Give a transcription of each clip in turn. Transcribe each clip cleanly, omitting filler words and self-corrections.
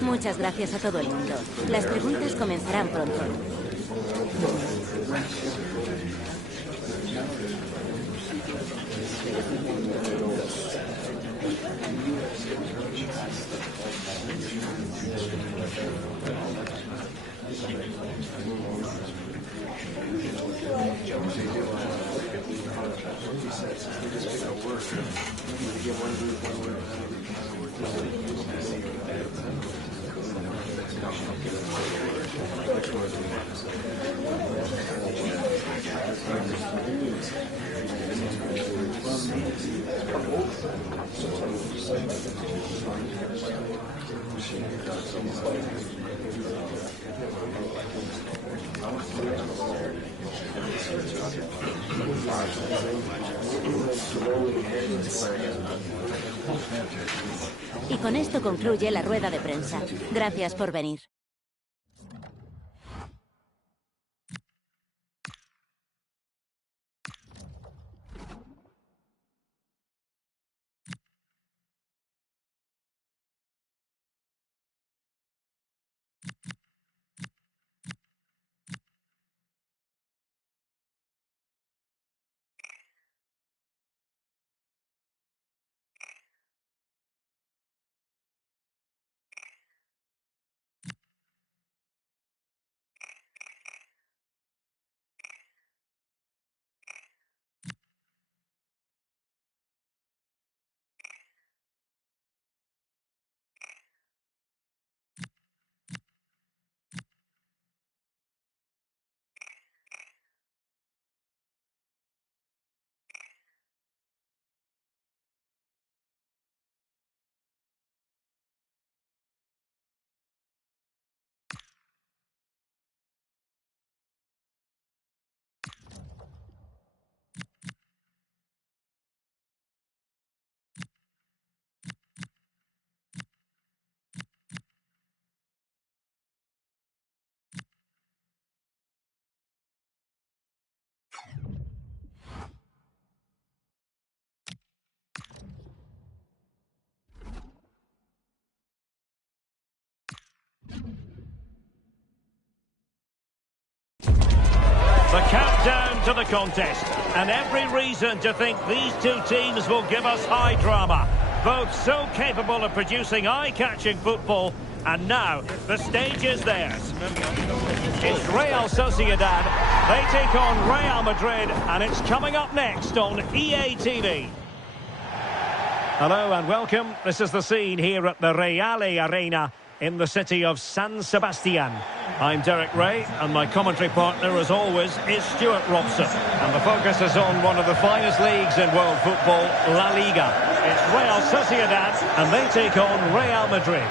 Muchas gracias a todo el mundo. Las preguntas comenzarán pronto. Y con esto concluye la rueda de prensa. Gracias por venir. The countdown to the contest, and every reason to think these two teams will give us high drama. Both so capable of producing eye-catching football, and now the stage is theirs. It's Real Sociedad. They take on Real Madrid, and it's coming up next on EA TV. Hello and welcome. This is the scene here at the Reale Arena in the city of San Sebastian. I'm Derek Ray, and my commentary partner, as always, is Stuart Robson. And the focus is on one of the finest leagues in world football, La Liga. It's Real Sociedad, and they take on Real Madrid.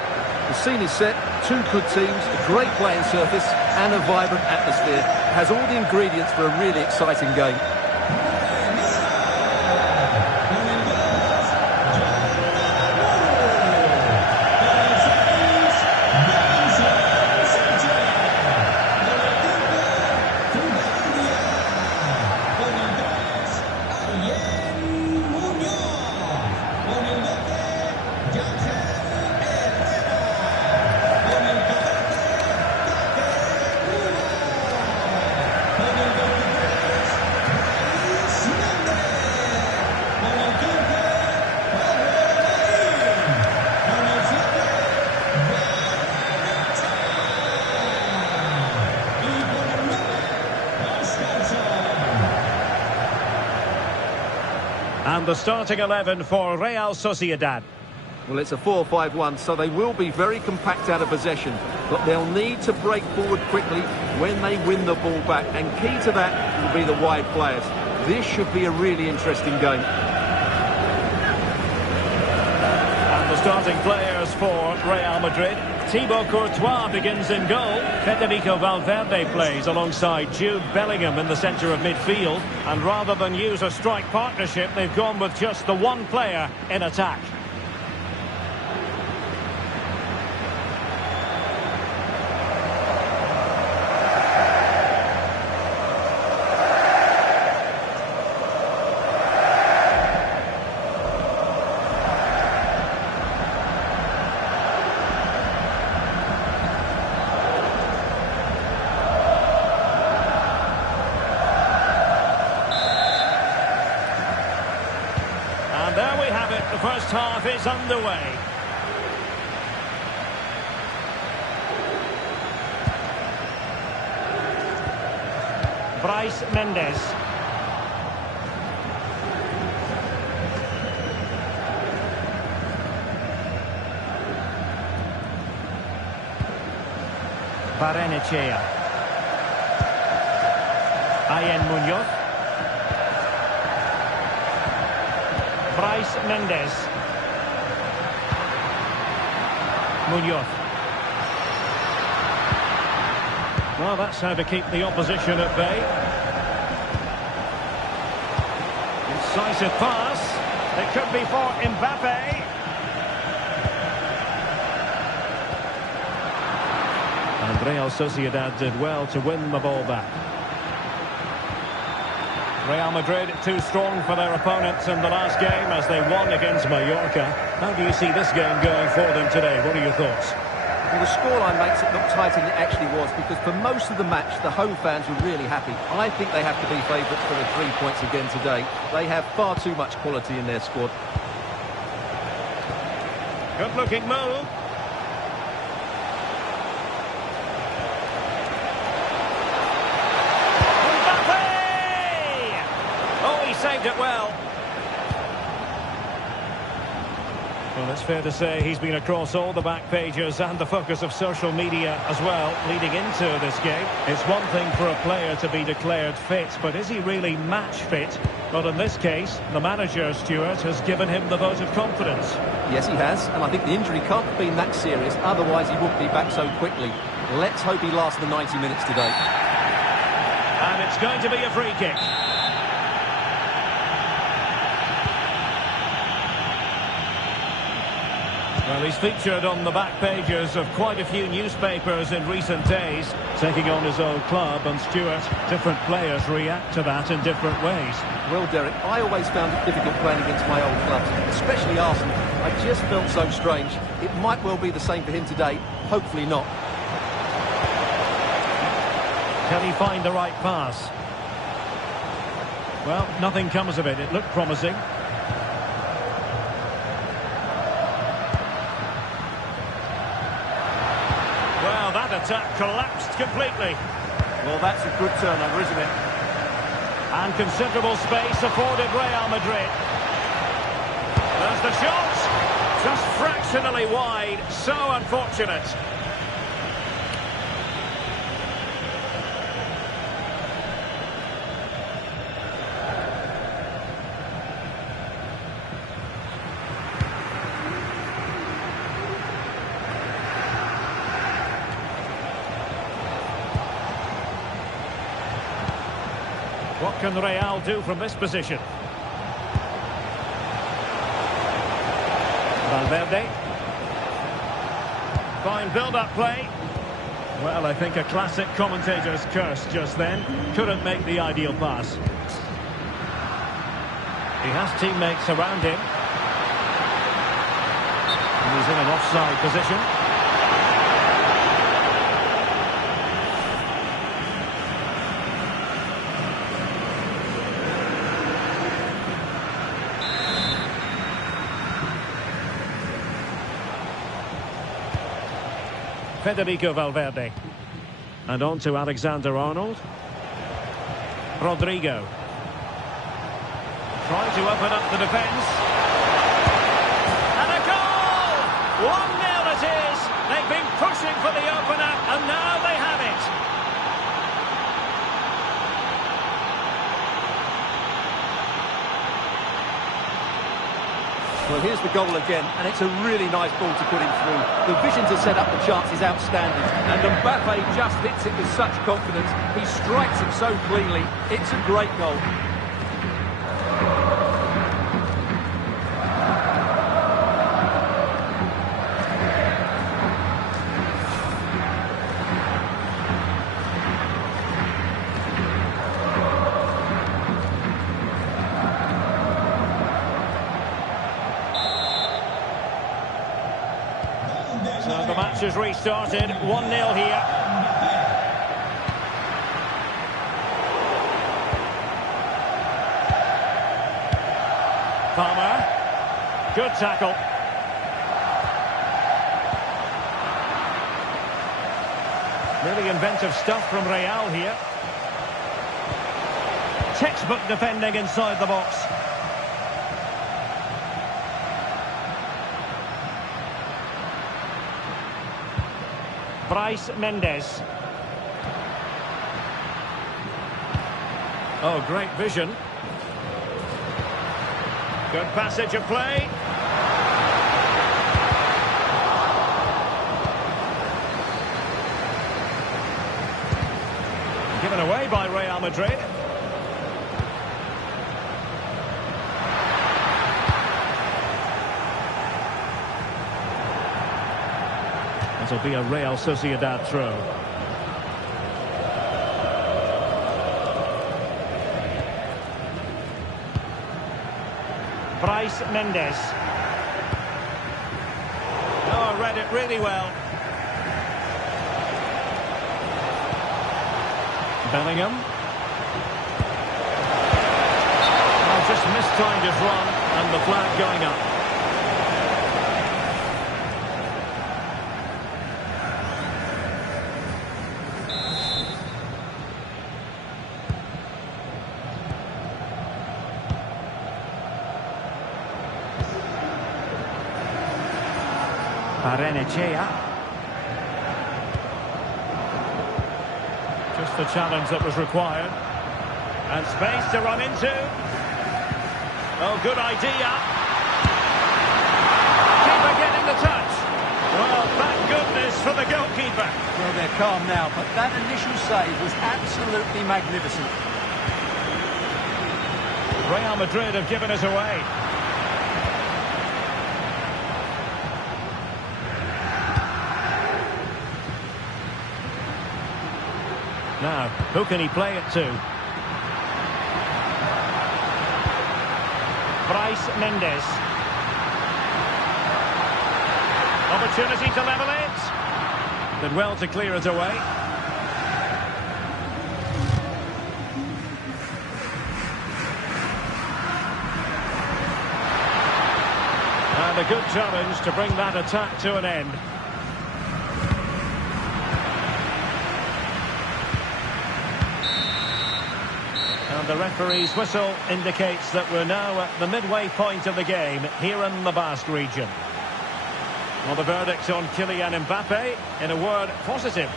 The scene is set, two good teams, a great playing surface, and a vibrant atmosphere. It has all the ingredients for a really exciting game. And the starting 11 for Real Sociedad. Well, it's a 4-5-1, so they will be very compact out of possession. But they'll need to break forward quickly when they win the ball back. And key to that will be the wide players. This should be a really interesting game. And the starting players for Real Madrid. Thibaut Courtois begins in goal. Federico Valverde plays alongside Jude Bellingham in the centre of midfield. And rather than use a strike partnership, they've gone with just the one player in attack. first half is underway. Bryce Mendes. Barrenechea. Ayen Munoz. Bryce Mendes. Munoz. Well, that's how to keep the opposition at bay. Incisive pass. It could be for Mbappe. And Real Sociedad did well to win the ball back. Real Madrid too strong for their opponents in the last game as they won against Mallorca. How do you see this game going for them today? What are your thoughts? Well, the scoreline makes it look tighter than it actually was, because for most of the match, the home fans were really happy. I think they have to be favourites for the 3 points again today. They have far too much quality in their squad. Good-looking move. Saved it well. Well, it's fair to say he's been across all the back pages and the focus of social media as well leading into this game. It's one thing for a player to be declared fit, but is he really match fit? But in this case, the manager, Stuart, has given him the vote of confidence. Yes, he has, and I think the injury can't have been that serious, otherwise he wouldn't be back so quickly. Let's hope he lasts the 90 minutes today. And it's going to be a free kick. Well, he's featured on the back pages of quite a few newspapers in recent days, taking on his old club, and Stuart, different players react to that in different ways. Well, Derek, I always found it difficult playing against my old clubs, especially Arsenal. I just felt so strange. It might well be the same for him today, hopefully not. Can he find the right pass? Well, nothing comes of it. It looked promising. Well, that attack collapsed completely. Well, that's a good turnover, isn't it? And considerable space afforded Real Madrid. There's the shot. Just fractionally wide. So unfortunate. What can Real do from this position? Valverde. Fine build-up play. Well, I think a classic commentator's curse just then. Couldn't make the ideal pass. He has teammates around him. And he's in an offside position. Federico Valverde. And on to Alexander-Arnold. Rodrigo. Trying to open up the defence. And a goal! 1-0 it is. They've been pushing for the opener, and now they have it. Well, here's the goal again, and it's a really nice ball to put him through. The vision to set up the chance is outstanding, and Mbappe just hits it with such confidence. He strikes it so cleanly. It's a great goal. So the match has restarted, 1-0 here. Palmer. Good tackle. Really inventive stuff from Real here. Textbook defending inside the box. Bryce Mendes. Oh, great vision. Good passage of play. Given away by Real Madrid. This will be a Real Sociedad throw. Bryce Mendes. Oh, read it really well. Bellingham. Oh, just mistimed his run and the flag going up. Arenechea. Just the challenge that was required. And space to run into. Oh, good idea. Keeper getting the touch. Well, thank goodness for the goalkeeper. Well, they're calm now, but that initial save was absolutely magnificent. Real Madrid have given us away. Now, who can he play it to? Bryce Mendes. Opportunity to level it. Did well to clear it away. And a good challenge to bring that attack to an end. And the referee's whistle indicates that we're now at the midway point of the game here in the Basque region. Well, the verdict on Kylian Mbappe, in a word, positive.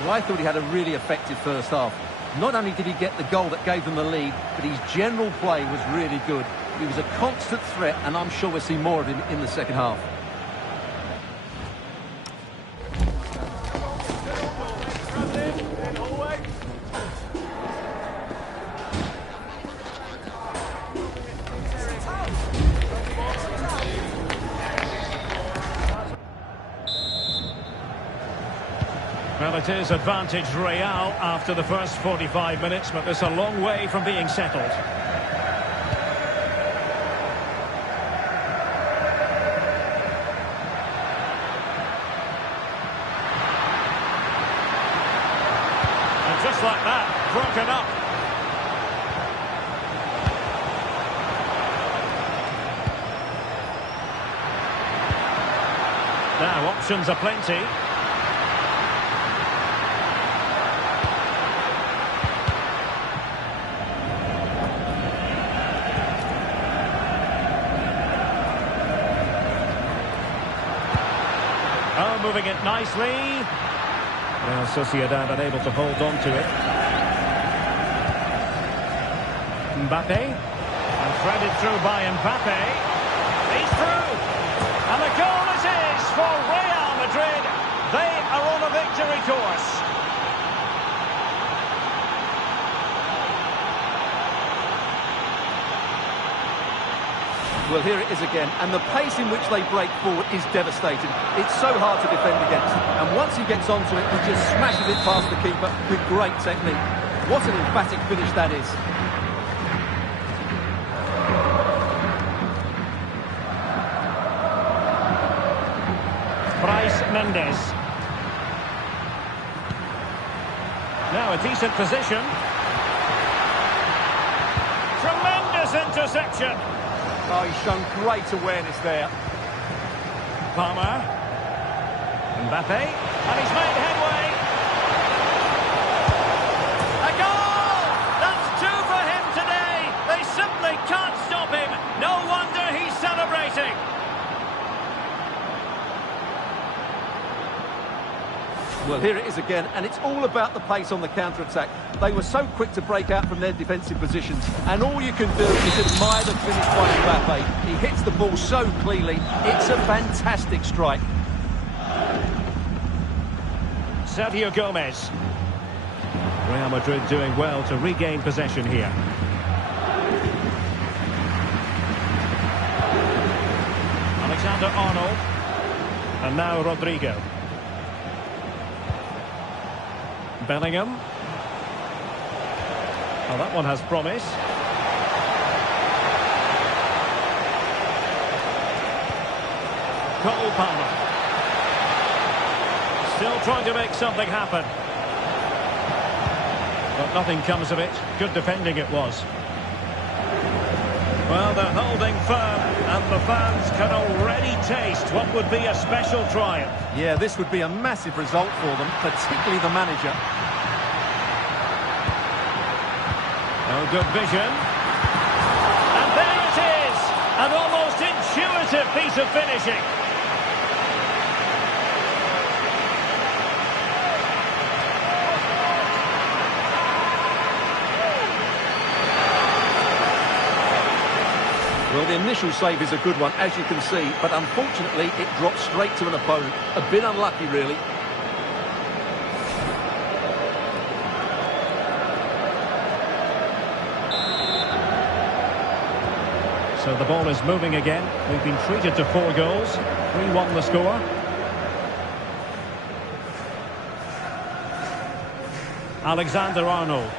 Well, I thought he had a really effective first half. Not only did he get the goal that gave them the lead, but his general play was really good. He was a constant threat, and I'm sure we'll see more of him in the second half. Well, it is advantage Real after the first 45 minutes, but it's a long way from being settled. And just like that, broken up. Now, options are plenty. Oh, moving it nicely. Well, Sociedad unable to hold on to it. Mbappe. And threaded through by Mbappe. He's through. And the goal it is for Real Madrid. They are on a victory course. Well, here it is again, and the pace in which they break forward is devastating. It's so hard to defend against, and once he gets onto it, he just smashes it past the keeper with great technique. What an emphatic finish that is. Bryce Mendes. Now a decent position. Tremendous interception. Oh, he's shown great awareness there. Palmer. Mbappe. And he's made headway. A goal! That's two for him today. They simply can't stop him. No wonder he's celebrating. Well, here it is again, and it's all about the pace on the counter-attack. They were so quick to break out from their defensive positions, and all you can do is admire the finish by Mbappe. He hits the ball so cleanly. It's a fantastic strike. Sergio Gomez. Real Madrid doing well to regain possession here. Alexander-Arnold. And now Rodrigo. Bellingham. Oh, that one has promise. Cole Palmer. Still trying to make something happen. But nothing comes of it. Good defending it was. Well, they're holding firm, and the fans can already taste what would be a special triumph. Yeah, this would be a massive result for them, particularly the manager. Oh, good vision. And there it is! An almost intuitive piece of finishing. Well, the initial save is a good one, as you can see, but unfortunately it dropped straight to an opponent. A bit unlucky, really. So the ball is moving again. We've been treated to 4 goals. 3-1 the score. Alexander-Arnold.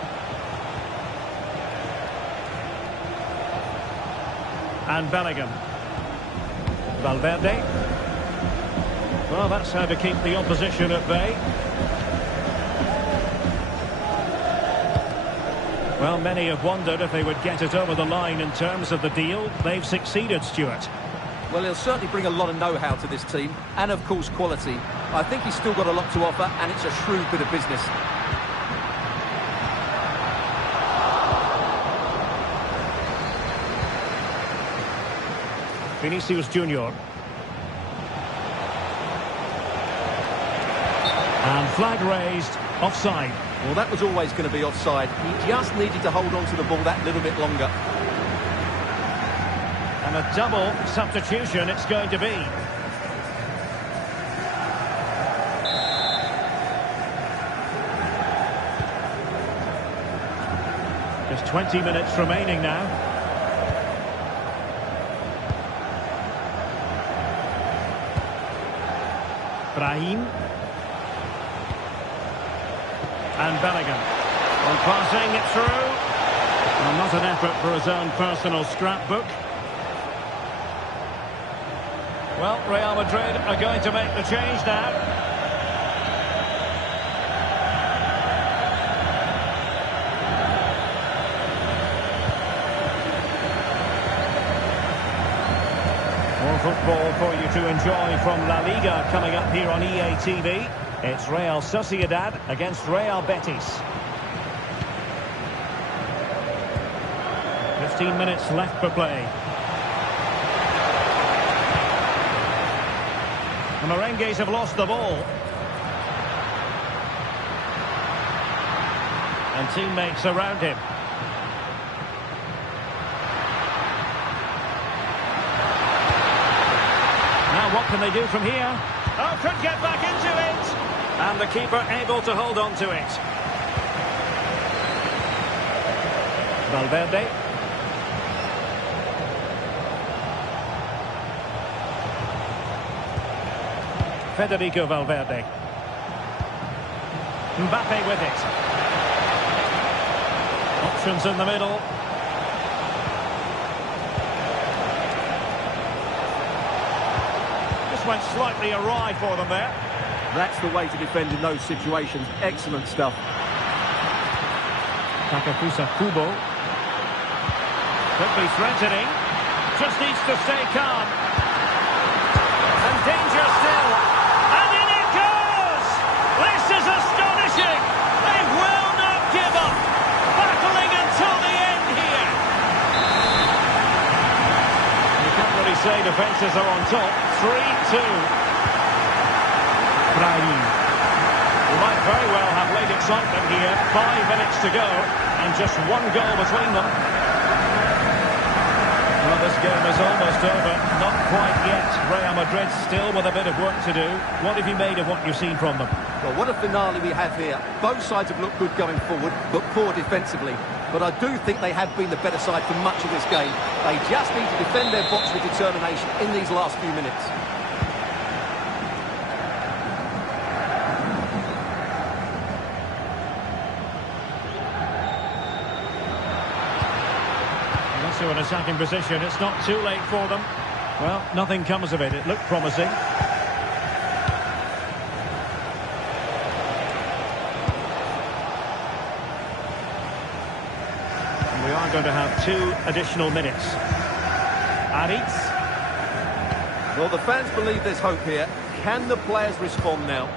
And Bellingham. Valverde. Well, that's how to keep the opposition at bay. Well, many have wondered if they would get it over the line in terms of the deal. They've succeeded, Stuart. Well, he'll certainly bring a lot of know-how to this team, and of course quality. I think he's still got a lot to offer, and it's a shrewd bit of business. Vinicius Junior. And flag raised, offside. Well, that was always going to be offside. He just needed to hold on to the ball that little bit longer. And a double substitution it's going to be. Just 20 minutes remaining now. Brahim. And Bellingham. Well, passing it through. Well, not an effort for his own personal scrapbook. Well, Real Madrid are going to make the change now. More football for you to enjoy from La Liga coming up here on EA TV. It's Real Sociedad against Real Betis. 15 minutes left for play. The Merengues have lost the ball. And teammates around him. Now what can they do from here? Oh, could get back into it. And the keeper able to hold on to it. Valverde. Federico Valverde. Mbappe with it. Options in the middle. Just went slightly awry for them there. That's the way to defend in those situations. Excellent stuff. Takafusa Kubo. Could be threatening. just needs to stay calm. And danger still. And in it goes! This is astonishing! They will not give up! Battling until the end here! You can't really say defences are on top. 3-2. Brahim. We might very well have late excitement here. 5 minutes to go, and just one goal between them. Well, this game is almost over. Not quite yet. Real Madrid still with a bit of work to do. What have you made of what you've seen from them? Well, what a finale we have here. Both sides have looked good going forward, but poor defensively. But I do think they have been the better side for much of this game. They just need to defend their box with determination in these last few minutes. To an attacking position, it's not too late for them. Well, nothing comes of it. It looked promising. And we are going to have 2 additional minutes. Aritz. Well, the fans believe there's hope here. Can the players respond now?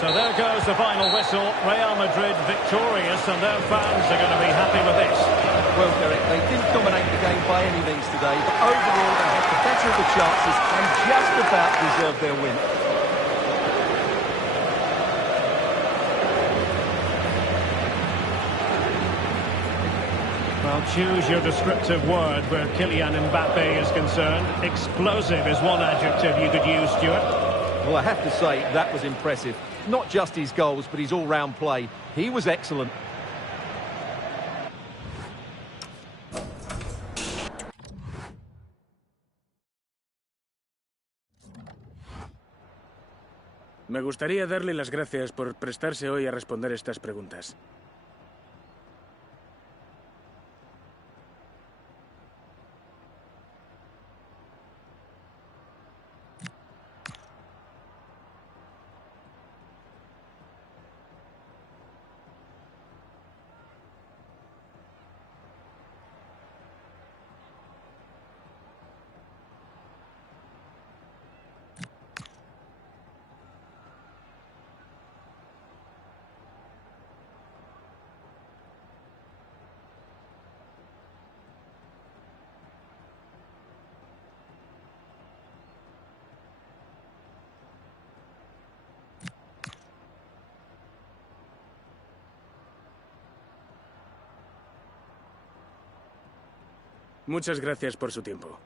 So there goes the final whistle. Real Madrid victorious, and their fans are going to be happy with this. Well, Derek, they didn't dominate the game by any means today, but overall they had the better of the chances and just about deserved their win. Well, choose your descriptive word where Kylian Mbappe is concerned. Explosive is one adjective you could use, Stuart. Well, I have to say, that was impressive. Not just his goals, but his all-round play. He was excellent. Me gustaría darle las gracias por prestarse hoy a responder estas preguntas. Muchas gracias por su tiempo.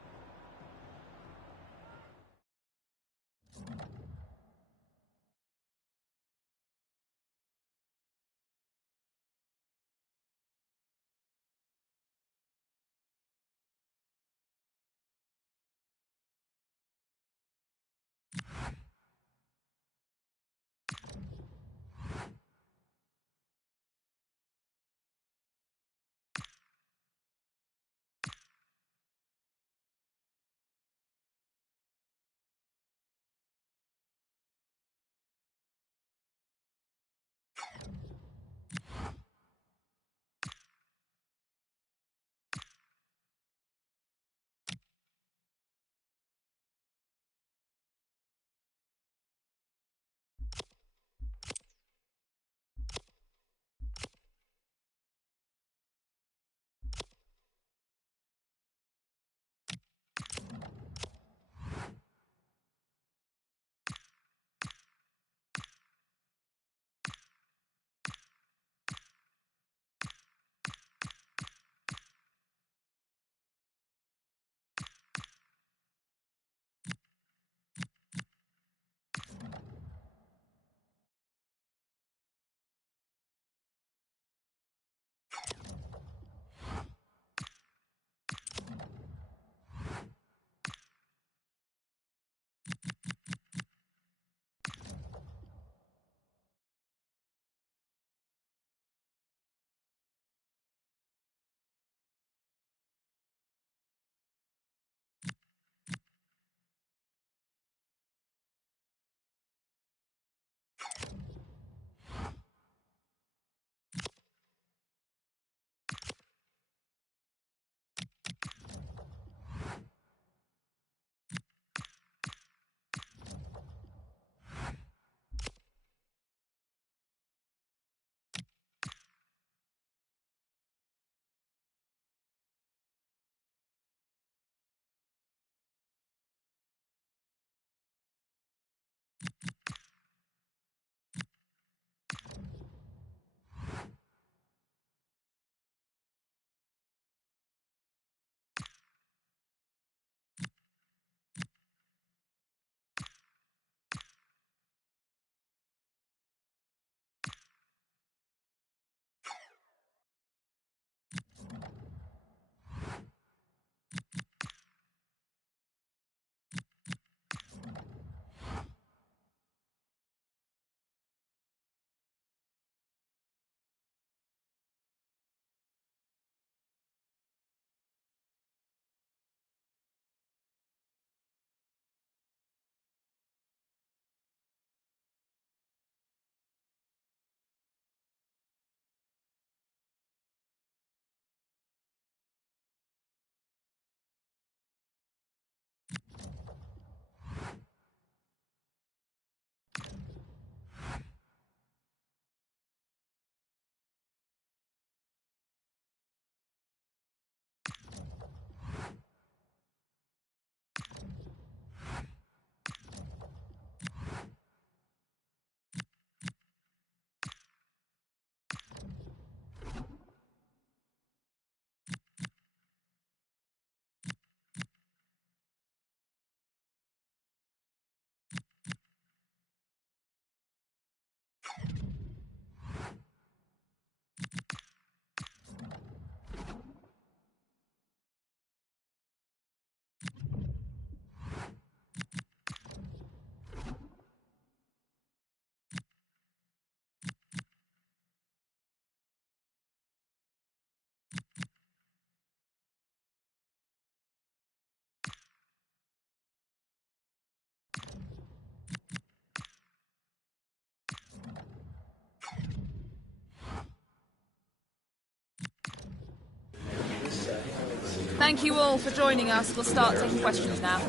Thank you all for joining us. We'll start taking questions now.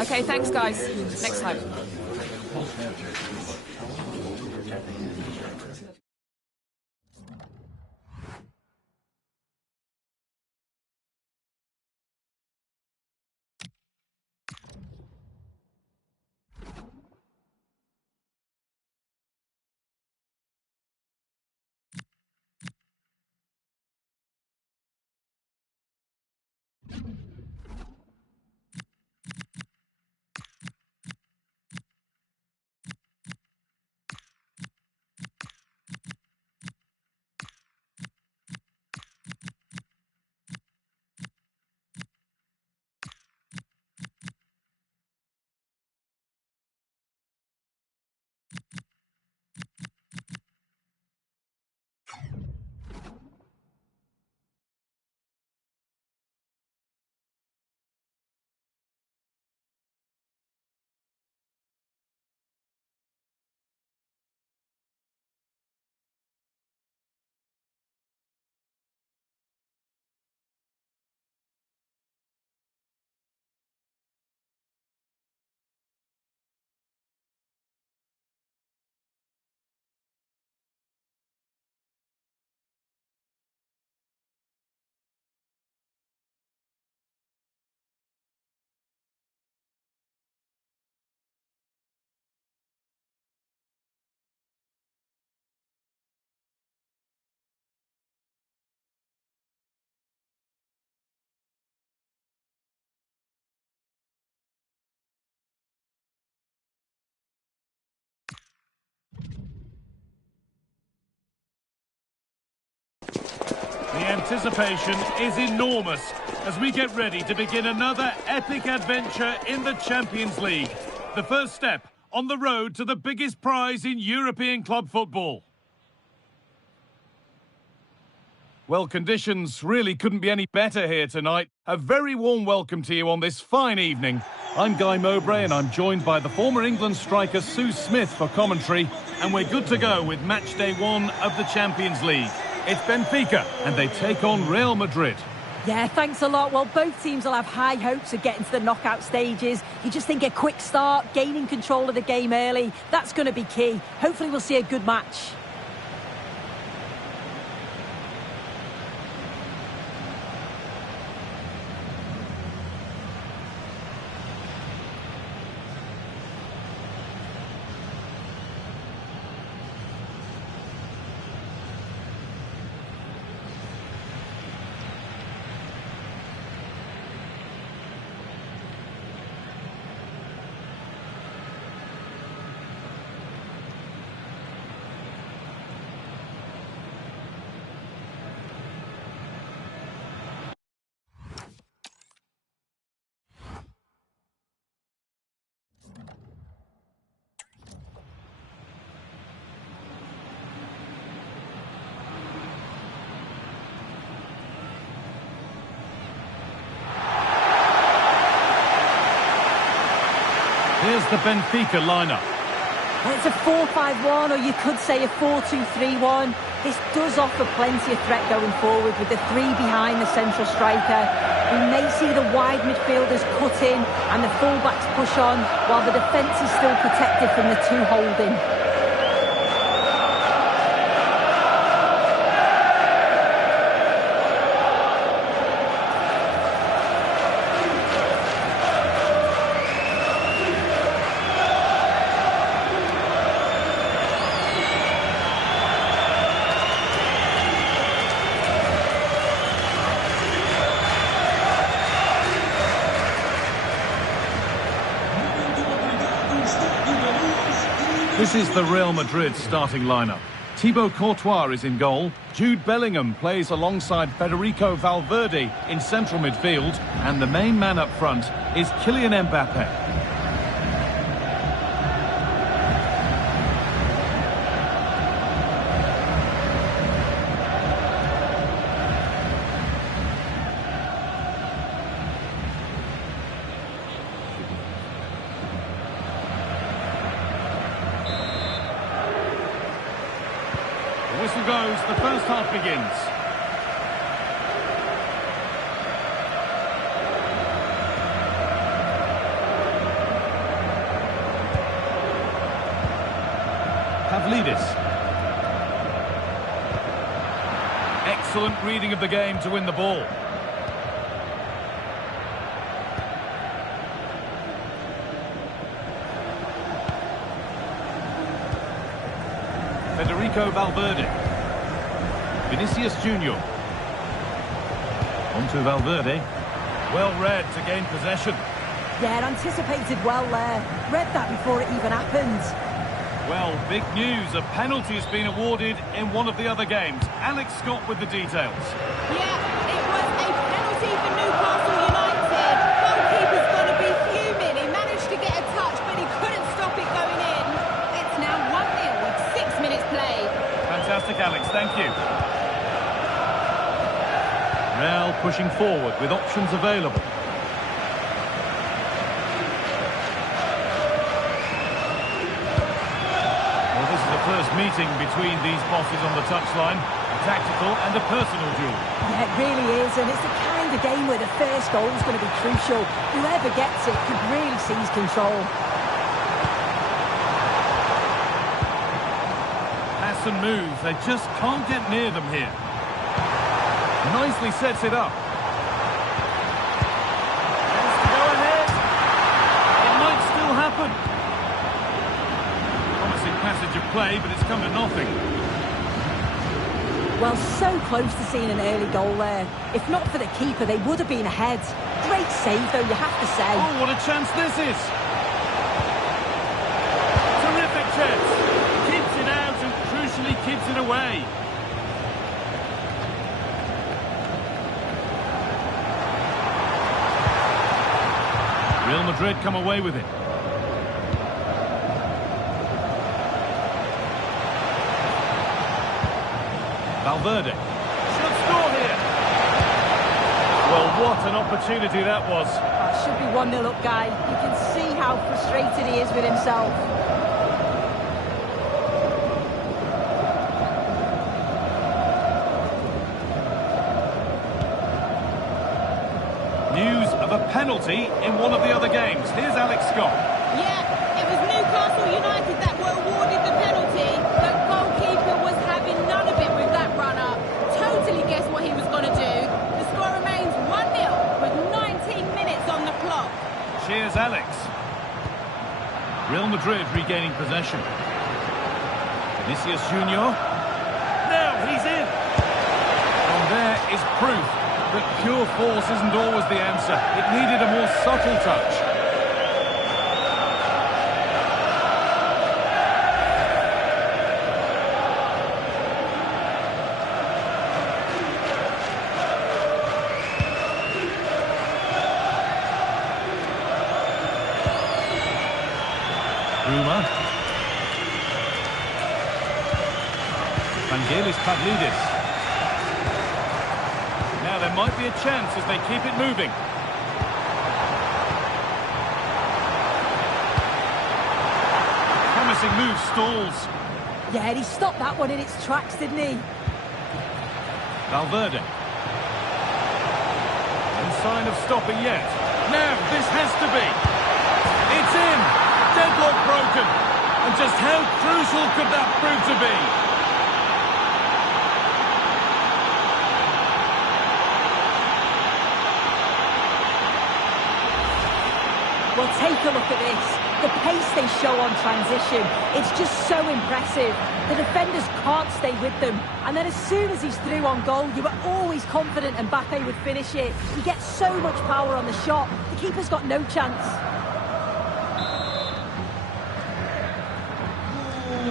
Okay, thanks guys. Next time. The anticipation is enormous as we get ready to begin another epic adventure in the Champions League. The first step on the road to the biggest prize in European club football. Well, conditions really couldn't be any better here tonight. A very warm welcome to you on this fine evening. I'm Guy Mowbray and I'm joined by the former England striker Sue Smith for commentary. And we're good to go with match day 1 of the Champions League. It's Benfica and they take on Real Madrid. Yeah, thanks a lot. Well, both teams will have high hopes of getting to the knockout stages. You just think a quick start, gaining control of the game early, that's going to be key. Hopefully we'll see a good match. Here's the Benfica lineup. It's a 4-5-1, or you could say a 4-2-3-1. This does offer plenty of threat going forward with the 3 behind the central striker. We may see the wide midfielders cut in and the fullbacks push on, while the defence is still protected from the 2 holding. This is the Real Madrid starting lineup. Thibaut Courtois is in goal. Jude Bellingham plays alongside Federico Valverde in central midfield. And the main man up front is Kylian Mbappe. The whistle goes, the first half begins. Pavlidis. Excellent reading of the game to win the ball. Federico Valverde. Vinicius Junior. On to Valverde. Well read to gain possession. Yeah, anticipated well there. Read that before it even happened. Well, big news. A penalty has been awarded in one of the other games. Alex Scott with the details. Yeah, it was a penalty for Newcastle United. Goalkeeper's got to be fuming. He managed to get a touch, but he couldn't stop it going in. It's now 1-0 with 6 minutes played. Fantastic, Alex. Thank you. Real pushing forward with options available. Well, this is the first meeting between these bosses on the touchline. A tactical and a personal duel. Yeah, it really is, and it's the kind of game where the first goal is going to be crucial. Whoever gets it could really seize control. Pass and move. They just can't get near them here. Nicely sets it up. Has to go ahead. It might still happen. Promising passage of play, but it's come to nothing. Well, so close to seeing an early goal there. If not for the keeper, they would have been ahead. Great save, though, you have to say. Oh, what a chance this is. Terrific chance. Keeps it out and crucially keeps it away. Real Madrid come away with it. Valverde. Should score here. Well, what an opportunity that was. Oh, should be 1-0 up, guy. You can see how frustrated he is with himself. News of a penalty in one of the other games. Here's Alex Scott. Yeah, it was Newcastle United that were awarded the penalty. The goalkeeper was having none of it with that runner. Totally guessed what he was going to do. The score remains 1-0 with 19 minutes on the clock. Cheers, Alex. Real Madrid regaining possession. Vinicius Junior. Now he's in. And there is proof that pure force isn't always the answer. It needed a more subtle touch. Ruma. Vangelis Pavlidis. Now there might be a chance as they keep it moving. Promising move stalls. Yeah, he stopped that one in its tracks, didn't he? Valverde. No sign of stopping yet. Now this has to be. It's in. Deadlock broken. And just how crucial could that prove to be? Well, take a look at this. The pace they show on transition, it's just so impressive. The defenders can't stay with them. And then as soon as he's through on goal, you were always confident Mbappe would finish it. He gets so much power on the shot, the keeper's got no chance.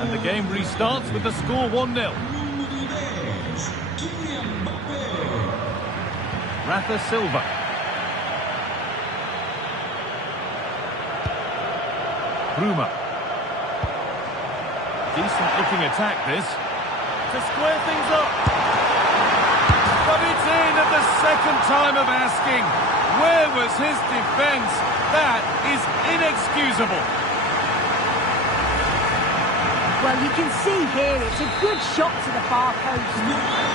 And the game restarts with the score 1-0. Rafa Silva. Bruma. Decent looking attack this. To square things up. But it's in at the second time of asking. Where was his defence? That is inexcusable. Well, you can see here it's a good shot to the far post.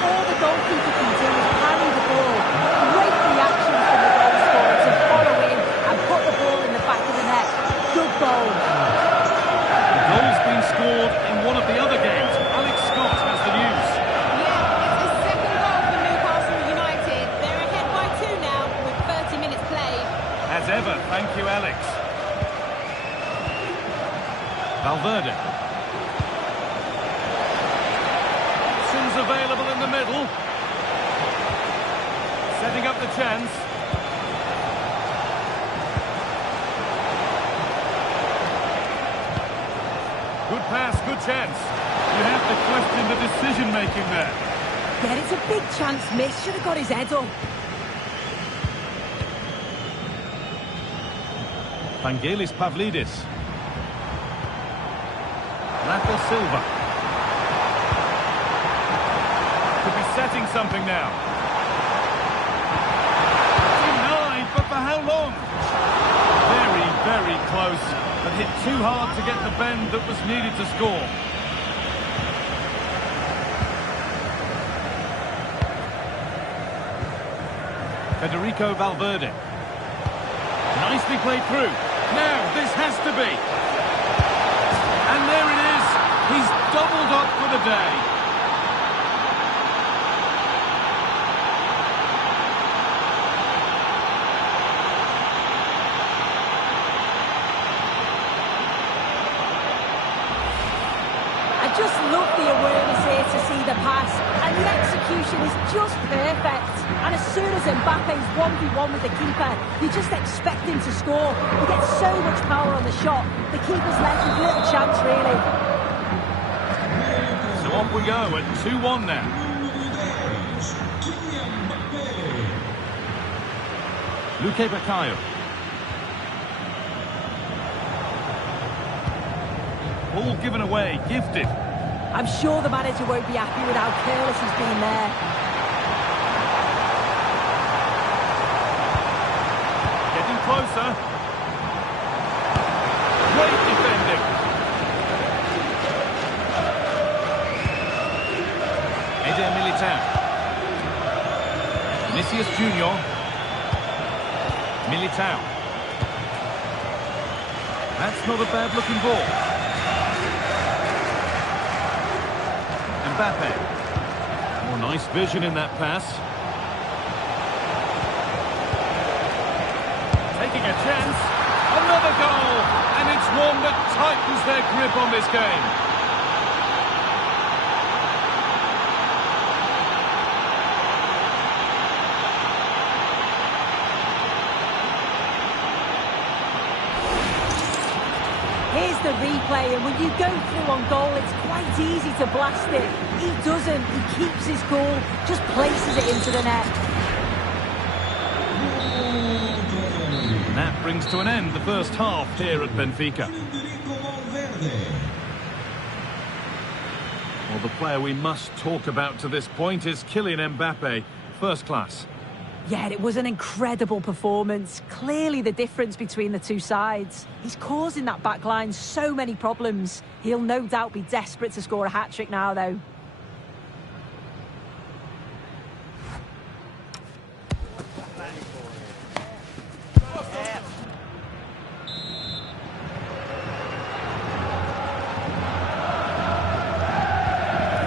All the goalkeeper can do is parry the ball. Great reaction from the goal scorer to follow in and put the ball in the back of the net. Good goal. The goal's been scored in one of the other games. Alex Scott has the news. Yeah, it's the second goal for Newcastle United. They're ahead by 2 now with 30 minutes played. As ever, thank you, Alex. Valverde. Available in the middle. Setting up the chance. Good pass, good chance. You have to question the decision-making there. Yeah, it's a big chance missed. Should have got his head up. Vangelis Pavlidis. Rafa Silva. Setting something now. Denied, but for how long? Very, very close, but hit too hard to get the bend that was needed to score. Federico Valverde. Nicely played through. Now, this has to be. And there it is. He's doubled up for the day. Just love the awareness here to see the pass, and the execution is just perfect. And as soon as Mbappe's 1v1 with the keeper, you just expect him to score. He gets so much power on the shot, the keeper's left with little chance, really. So off we go at 2-1 now. Luque Baccaio. Ball given away, gifted. I'm sure the manager won't be happy with how careless he's been there. Getting closer. Great defending. Eder Militao. Vinicius Junior. Militao. That's not a bad looking ball. Mbappe. Oh, nice vision in that pass. Taking a chance. Another goal. And it's one that tightens their grip on this game. Here's the replay, and when you go through on goal, it's quite easy to blast it. He doesn't. He keeps his cool, just places it into the net. And that brings to an end the first half here at Benfica. Well, the player we must talk about to this point is Kylian Mbappe. First class. Yeah, it was an incredible performance. Clearly the difference between the two sides. He's causing that back line so many problems. He'll no doubt be desperate to score a hat-trick now, though.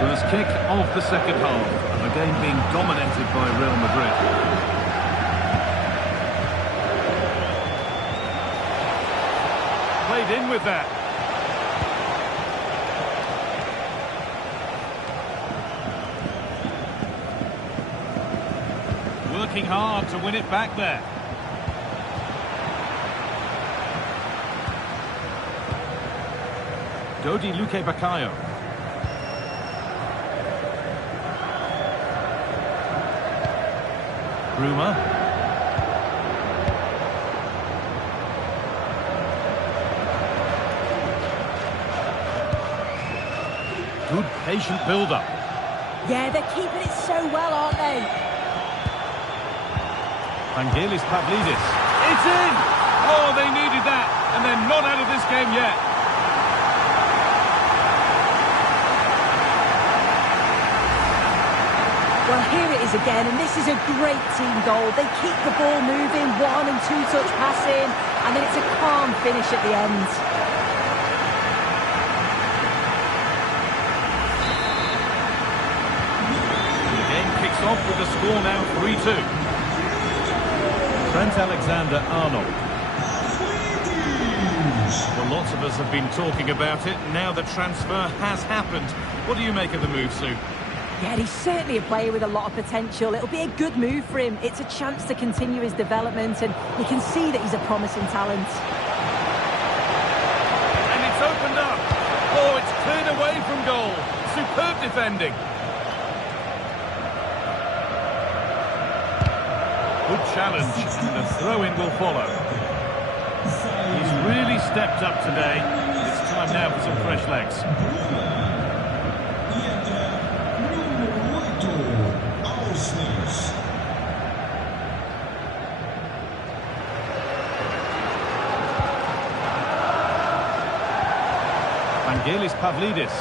First kick of the second half, and the game being dominated by Real Madrid. Played in with that. Working hard to win it back there. Dodi Luque Bakayo. Bruma. Good patient build-up. Yeah, they're keeping it so well, aren't they? Vangelis Pavlidis. It's in! Oh, they needed that, and they're not out of this game yet. Well, here it is again, and this is a great team goal. They keep the ball moving, 1- and 2-touch passing, and then it's a calm finish at the end. The game kicks off with the score now 3-2. Trent Alexander-Arnold. Well, lots of us have been talking about it. Now the transfer has happened. What do you make of the move, Sue? Yeah, he's certainly a player with a lot of potential. It'll be a good move for him. It's a chance to continue his development, and you can see that he's a promising talent. And it's opened up. Oh, it's cleared away from goal. Superb defending. Good challenge, and the throw-in will follow. He's really stepped up today. It's time now for some fresh legs. Vangelis Pavlidis.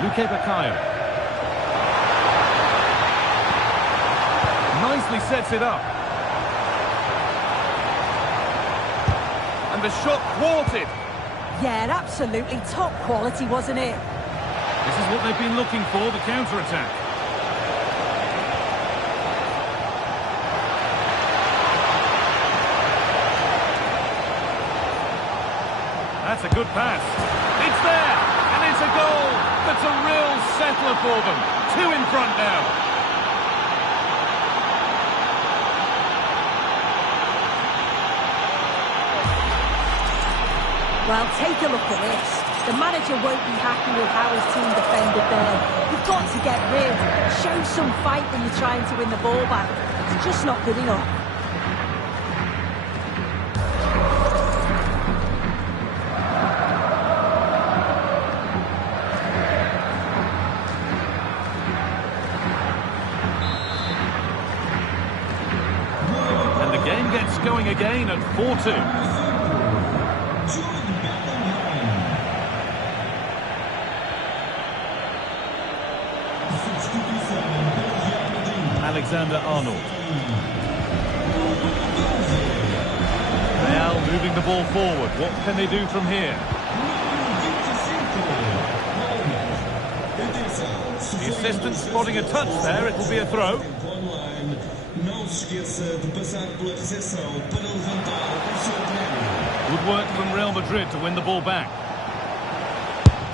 Luque Bakayo. Nicely sets it up. And the shot thwarted. Yeah, absolutely top quality, wasn't it? This is what they've been looking for, the counter-attack. That's a good pass. It's there, and it's a goal. That's a real settler for them. 2 in front now. Well, take a look at this. The manager won't be happy with how his team defended there. You've got to get rid. Show some fight when you're trying to win the ball back. It's just not good enough. And the game gets going again at 4-2. Alexander-Arnold. Real moving the ball forward. What can they do from here? The assistant spotting a touch there. It will be a throw. Good work from Real Madrid to win the ball back.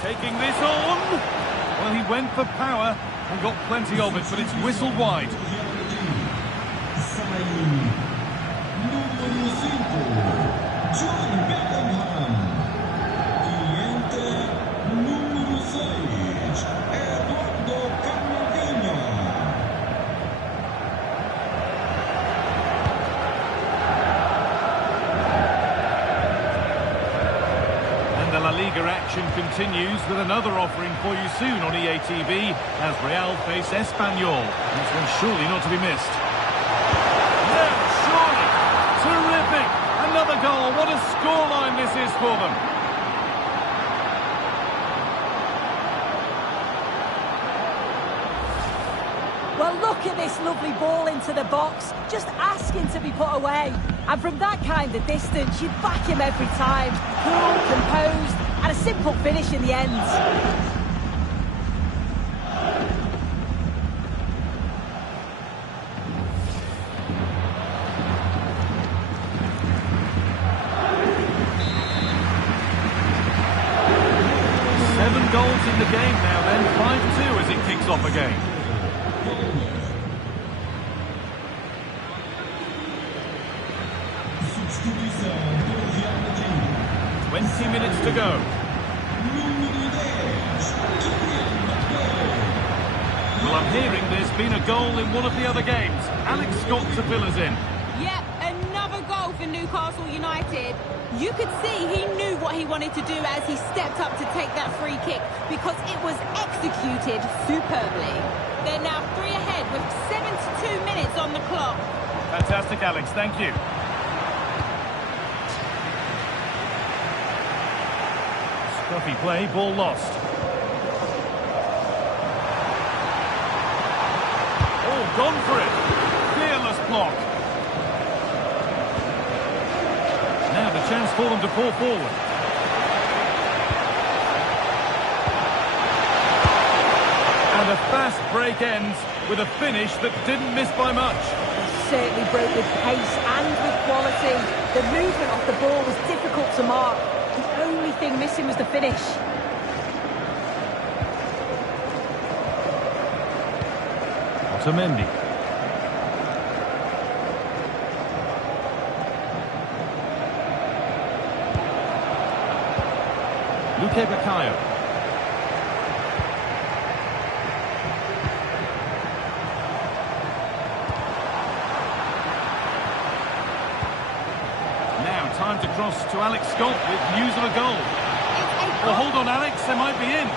Taking this on. Well, he went for power and got plenty of it, but it's whistled wide. La Liga action continues with another offering for you soon on EA TV as Real face Espanyol. This one's surely not to be missed. Yeah, surely. Terrific. Another goal. What a scoreline this is for them. Well, look at this lovely ball into the box, just asking to be put away. And from that kind of distance, you'd back him every time. Cool, composed, and a simple finish in the end. Seven goals in the game now then, 5-2 as it kicks off again. 20 minutes to go. Well, I'm hearing there's been a goal in one of the other games. Alex Scott to fill us in. Yep, another goal for Newcastle United. You could see he knew what he wanted to do as he stepped up to take that free kick because it was executed superbly. They're now 3 ahead with 72 minutes on the clock. Fantastic, Alex. Thank you. Scruffy play, ball lost. Oh, gone for it. Fearless block. Now the chance for them to pull forward. And a fast break ends with a finish that didn't miss by much. Certainly broke with pace and with quality. The movement off the ball was difficult to mark. The only thing missing was the finish. Otamendi. Luke Bakayo. Now time to cross to Alex Scott with news of a goal. Oh, hold on, Alex, they might be in.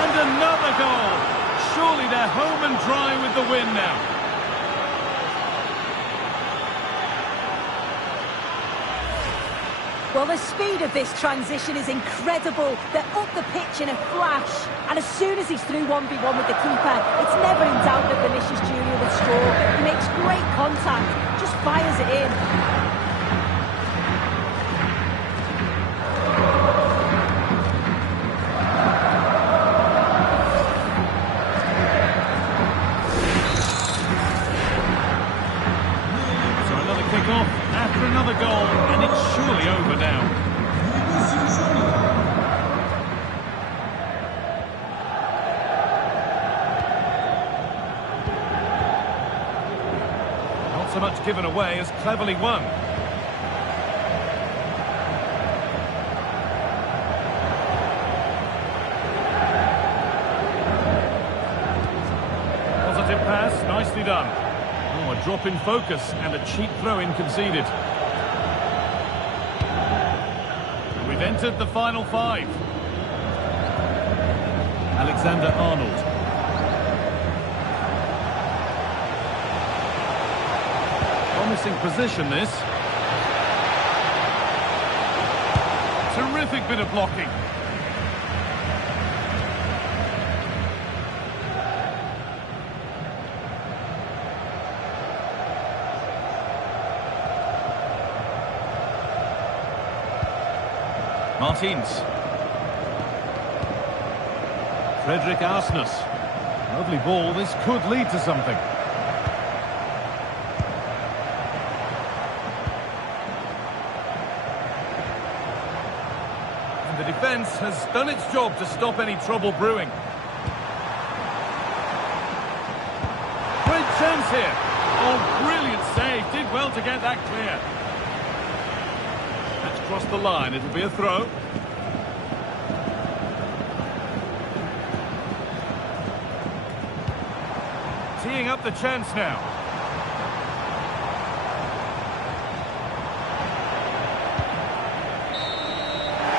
And another goal. Surely they're home and dry with the win now. Well, the speed of this transition is incredible. They're up the pitch in a flash. And as soon as he's through 1v1 with the keeper, it's never in doubt that Vinicius Junior will score. He makes great contact, just fires it in. Kick-off after another goal, and it's surely over now. Not so much given away as cleverly won. Positive pass, nicely done. Oh, a drop in focus and a cheap throw-in conceded. And we've entered the final 5. Alexander-Arnold. Promising position, this. Terrific bit of blocking. Martins. Frederick Arsness. Lovely ball. This could lead to something. And the defence has done its job to stop any trouble brewing. Great chance here. Oh, brilliant save. Did well to get that clear. Across the line, it'll be a throw. Teeing up the chance now.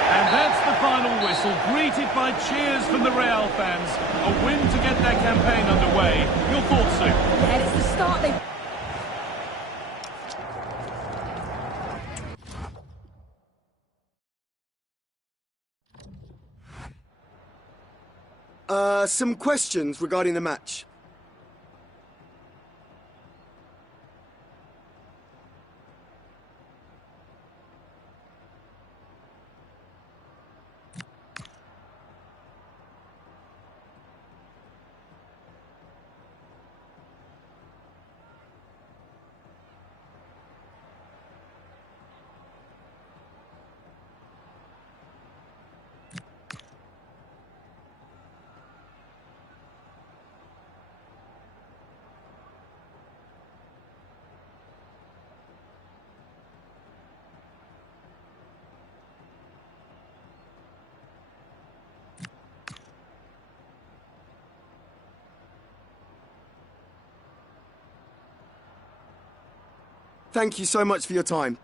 And that's the final whistle, greeted by cheers from the Real fans. A win to get their campaign underway. Your thoughts, Sue? Yeah, it's the start they... Some questions regarding the match. Thank you so much for your time.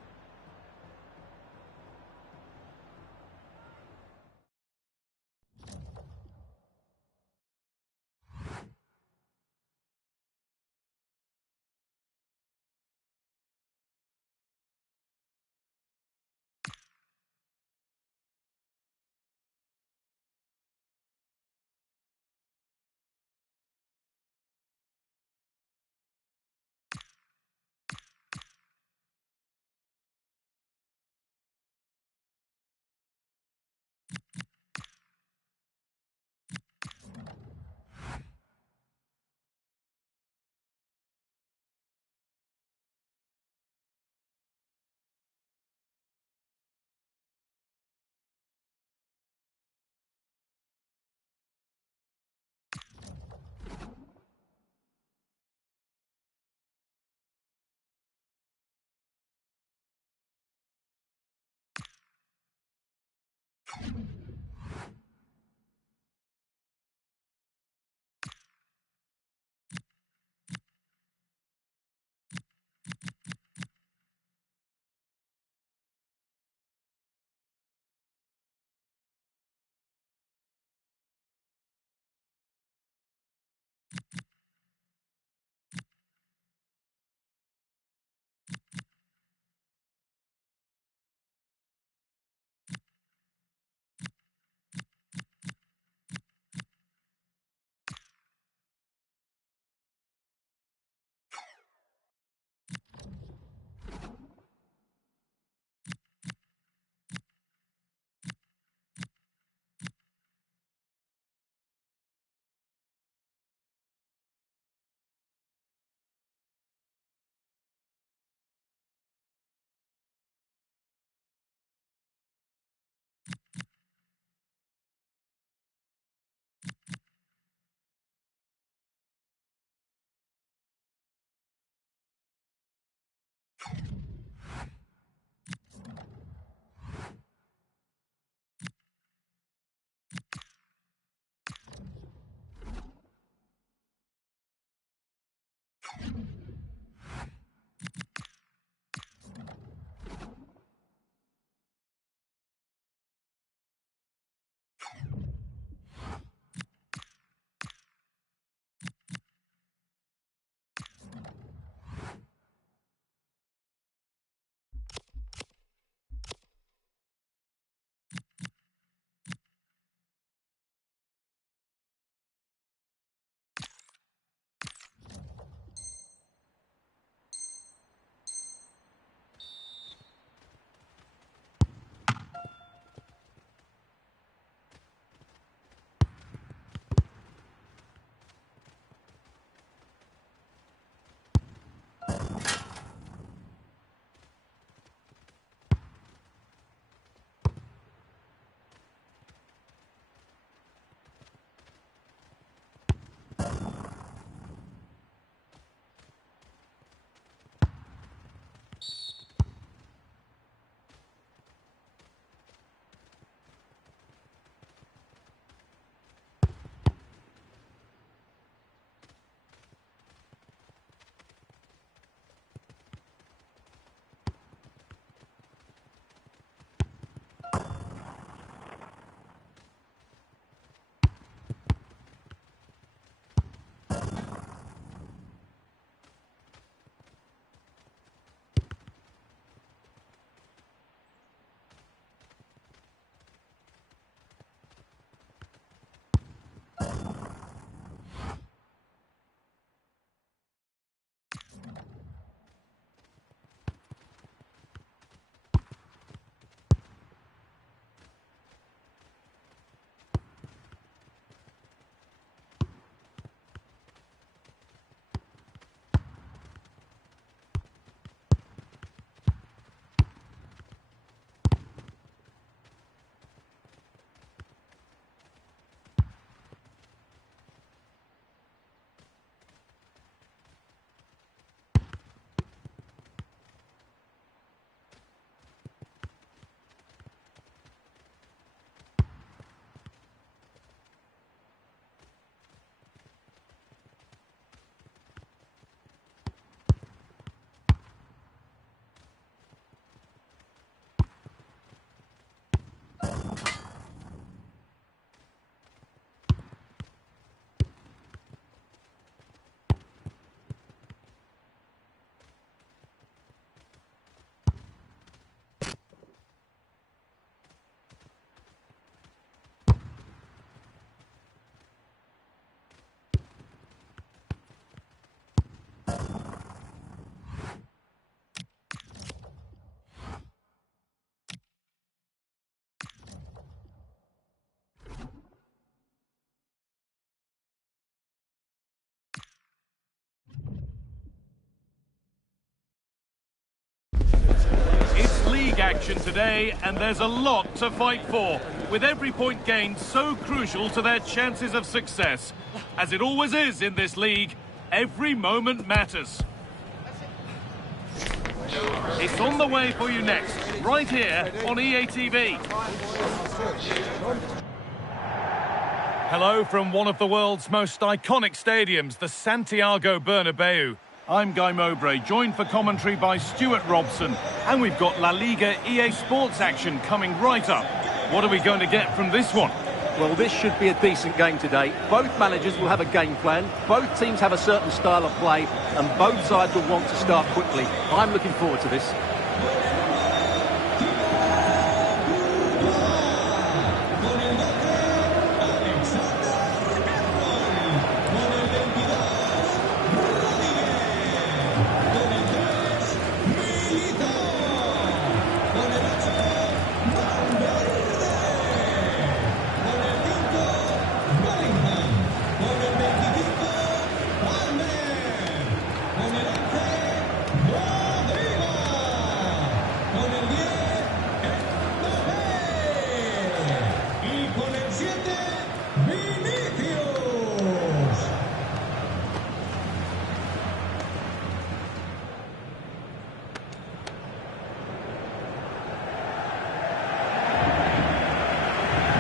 action today, and there's a lot to fight for, with every point gained so crucial to their chances of success. As it always is in this league, every moment matters. It's on the way for you next, right here on EA TV. Hello from one of the world's most iconic stadiums, the Santiago Bernabeu. I'm Guy Mowbray, joined for commentary by Stuart Robson, and we've got La Liga EA Sports action coming right up. What are we going to get from this one? Well, this should be a decent game today. Both managers will have a game plan, both teams have a certain style of play, and both sides will want to start quickly. I'm looking forward to this.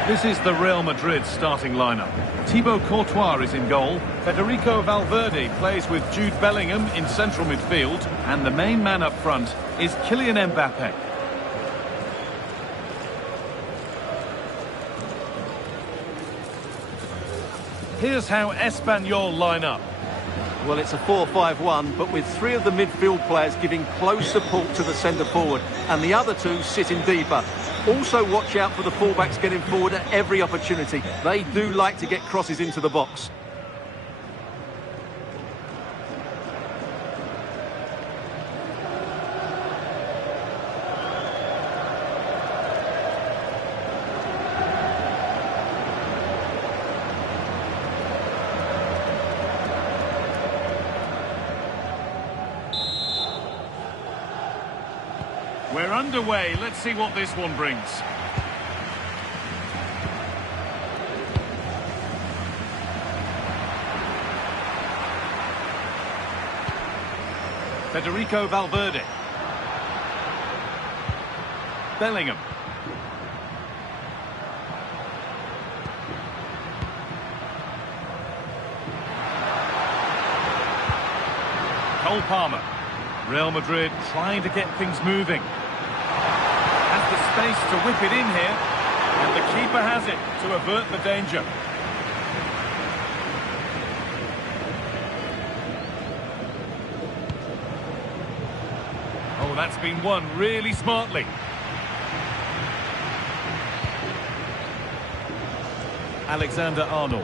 This is the Real Madrid starting lineup. Thibaut Courtois is in goal. Federico Valverde plays with Jude Bellingham in central midfield. And the main man up front is Kylian Mbappe. Here's how Espanyol line up. Well, it's a 4-5-1, but with three of the midfield players giving close support to the centre-forward, and the other two sitting deeper. Also watch out for the fullbacks getting forward at every opportunity. They do like to get crosses into the box. We're underway. Let's see what this one brings. Federico Valverde. Bellingham. Cole Palmer. Real Madrid trying to get things moving. Has the space to whip it in here, and the keeper has it to avert the danger. Oh, that's been won really smartly. Alexander-Arnold.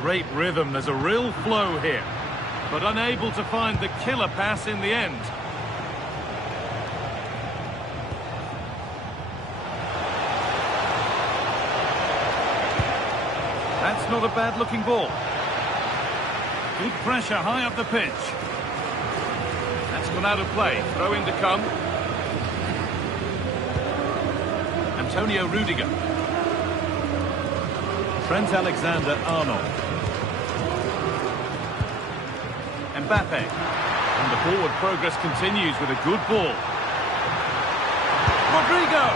Great rhythm, there's a real flow here, but unable to find the killer pass in the end. That's not a bad-looking ball. Good pressure high up the pitch. That's gone out of play. Throw in to come. Antonio Rudiger. Trent Alexander-Arnold. Mbappe. And the forward progress continues with a good ball. Rodrigo!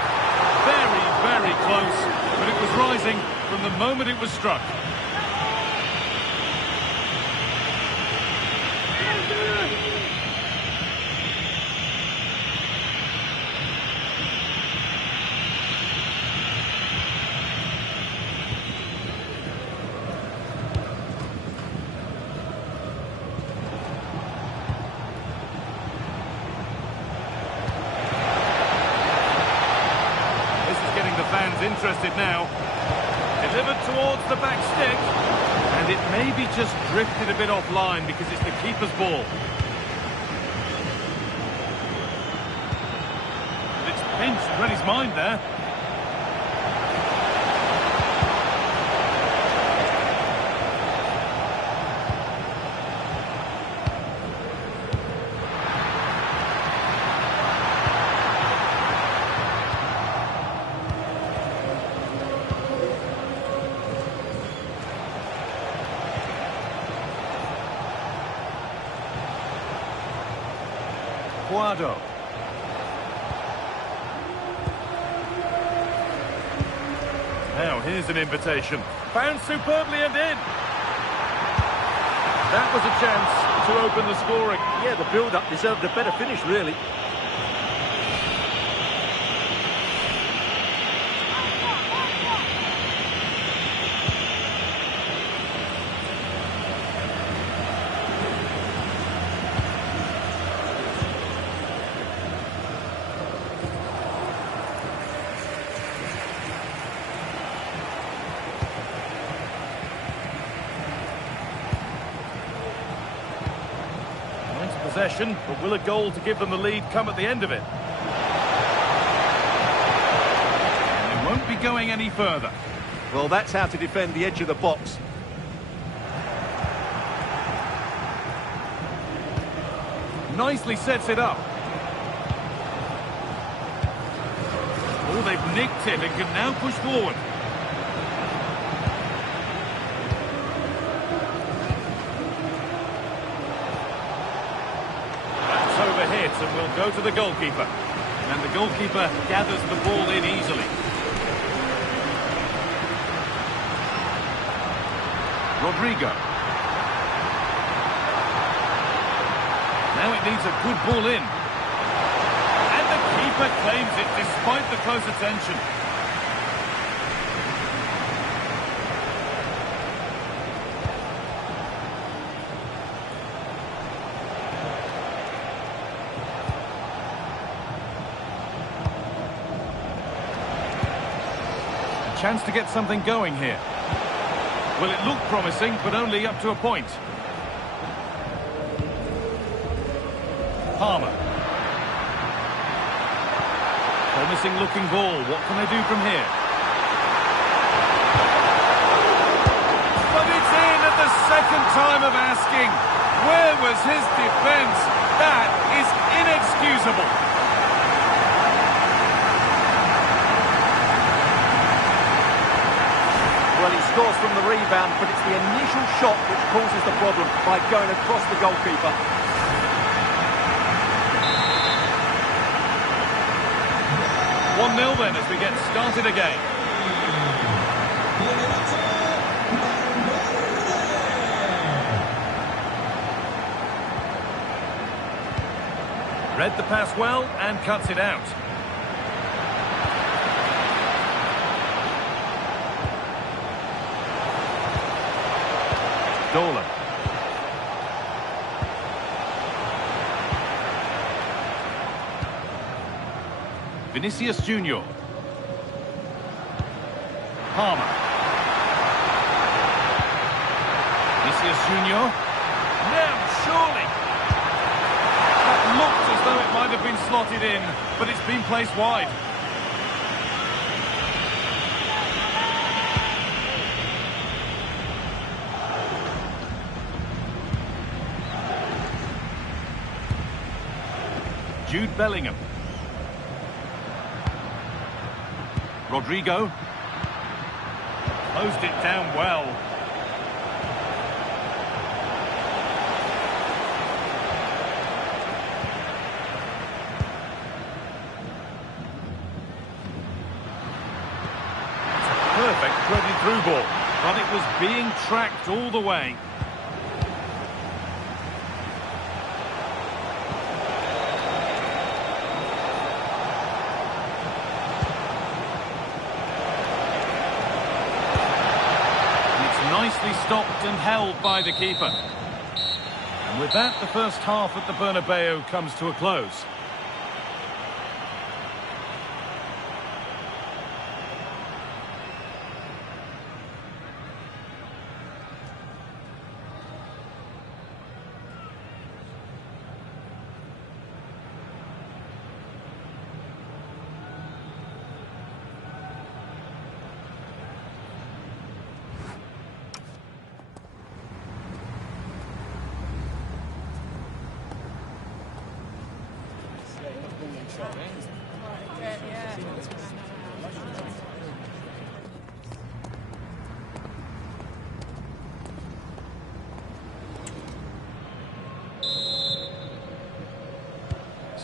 Very, very close, but it was rising from the moment it was struck. Interested now. Delivered towards the back stick, and it maybe just drifted a bit offline because it's the keeper's ball. But it's pinched, read his mind there. Aguado. Now, here's an invitation. Found superbly and in. That was a chance to open the scoring. Yeah, the build-up deserved a better finish, really. Possession, but will a goal to give them the lead come at the end of it? And they won't be going any further. Well, that's how to defend the edge of the box. Nicely sets it up. Oh, they've nicked it and can now push forward. And will go to the goalkeeper. And the goalkeeper gathers the ball in easily. Rodrigo. Now it needs a good ball in. And the keeper claims it despite the close attention. Chance to get something going here. Well, it looked promising, but only up to a point. Palmer. Promising looking ball. What can they do from here? But it's in at the second time of asking. Where was his defence? That is inexcusable. Well, he scores from the rebound, but it's the initial shot which causes the problem by going across the goalkeeper. (1-0) then as we get started again. Read the pass well and cuts it out. Dolan. Vinicius Junior. Palmer. Vinicius Junior. Now, surely. That looked as though it might have been slotted in, but it's been placed wide. Jude Bellingham. Rodrigo. Closed it down well. It's a perfect threaded through ball, but it was being tracked all the way. Nicely stopped and held by the keeper. And with that, the first half at the Bernabeu comes to a close.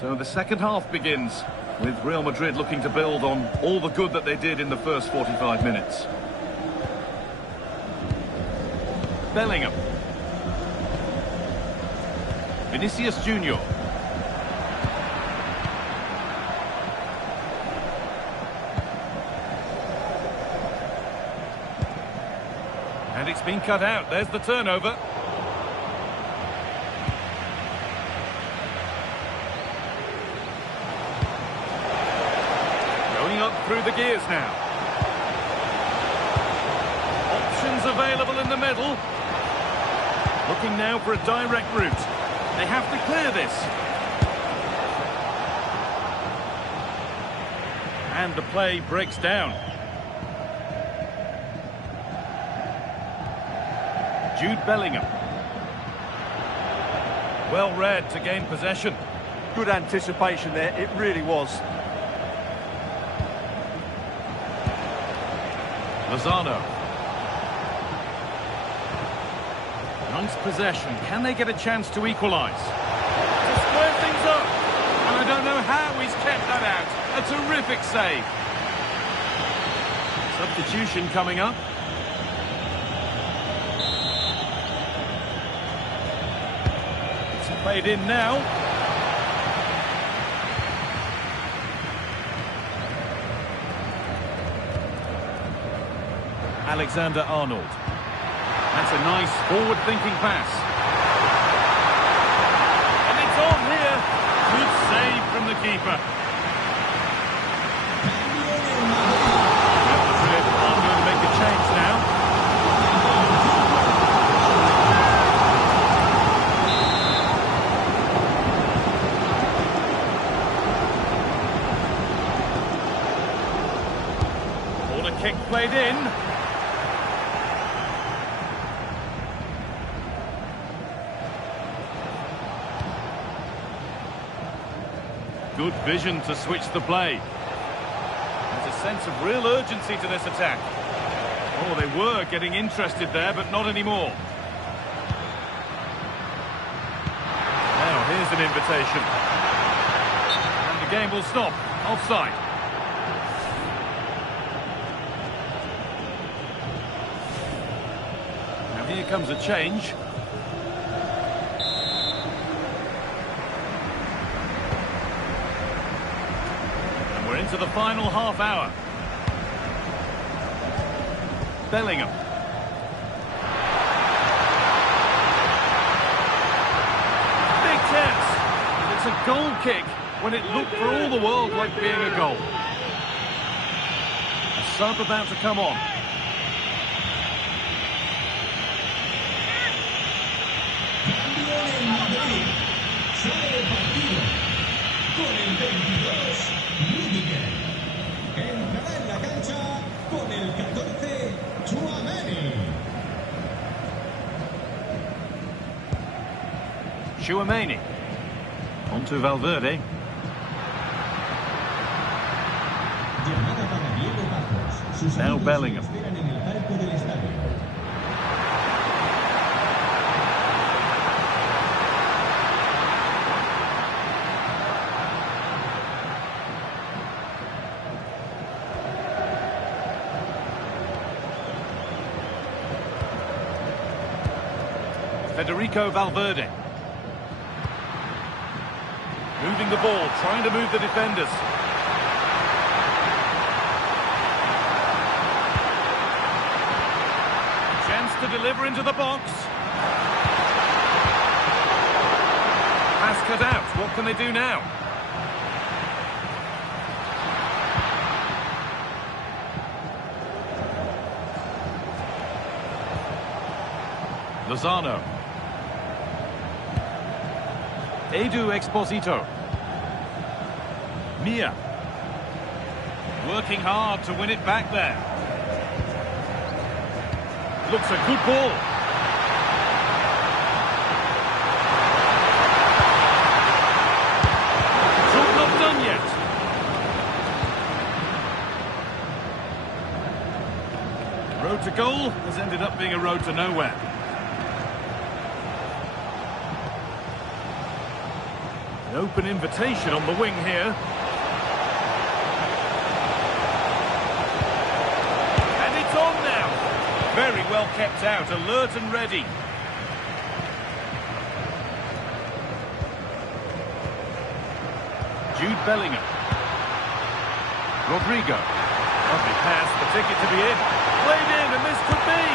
So the second half begins, with Real Madrid looking to build on all the good that they did in the first 45 minutes. Bellingham. Vinicius Junior. And it's been cut out. There's the turnover. Going up through the gears now. Options available in the middle. Looking now for a direct route. They have to clear this. And the play breaks down. Jude Bellingham. Well read to gain possession. Good anticipation there, it really was. Lozano. Nice possession. Can they get a chance to equalise? To square things up. And I don't know how he's kept that out. A terrific save. Substitution coming up. It's played in now. Alexander-Arnold. That's a nice forward-thinking pass. And it's on here. Good save from the keeper. Real Madrid are going to make a change now. Corner kick played in. Good vision to switch the play. There's a sense of real urgency to this attack. Oh, they were getting interested there, but not anymore. Now, here's an invitation. And the game will stop. Offside. Now, here comes a change. To the final half hour. Bellingham. Big chance. It's a goal kick when it looked for all the world like being a goal. A sub about to come on. Chouameni. On to Valverde. Now Bellingham. Federico Valverde. Moving the ball, trying to move the defenders. Chance to deliver into the box. Pass cut out. What can they do now? Lozano. Edu Exposito. Mia. Working hard to win it back there. Looks a good ball. Job not done yet. Road to goal has ended up being a road to nowhere. An open invitation on the wing here. And it's on now. Very well kept out, alert and ready. Jude Bellingham. Rodrigo. Lovely pass, the ticket to be in. Played in, and this could be.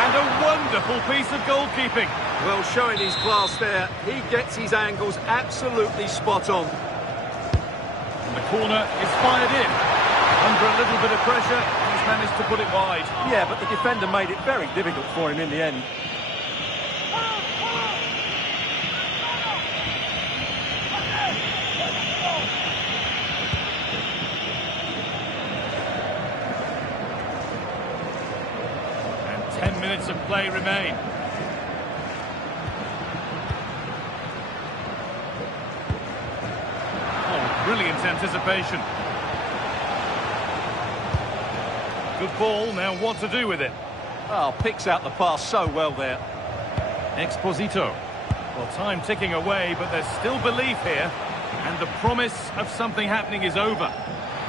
And a wonderful piece of goalkeeping. Well, showing his class there. He gets his angles absolutely spot on. And the corner is fired in. Under a little bit of pressure, he's managed to put it wide. Yeah, but the defender made it very difficult for him in the end. And 10 minutes of play remain. Brilliant anticipation. Good ball, now what to do with it? Oh, picks out the pass so well there. Exposito. Well, time ticking away, but there's still belief here. And the promise of something happening is over.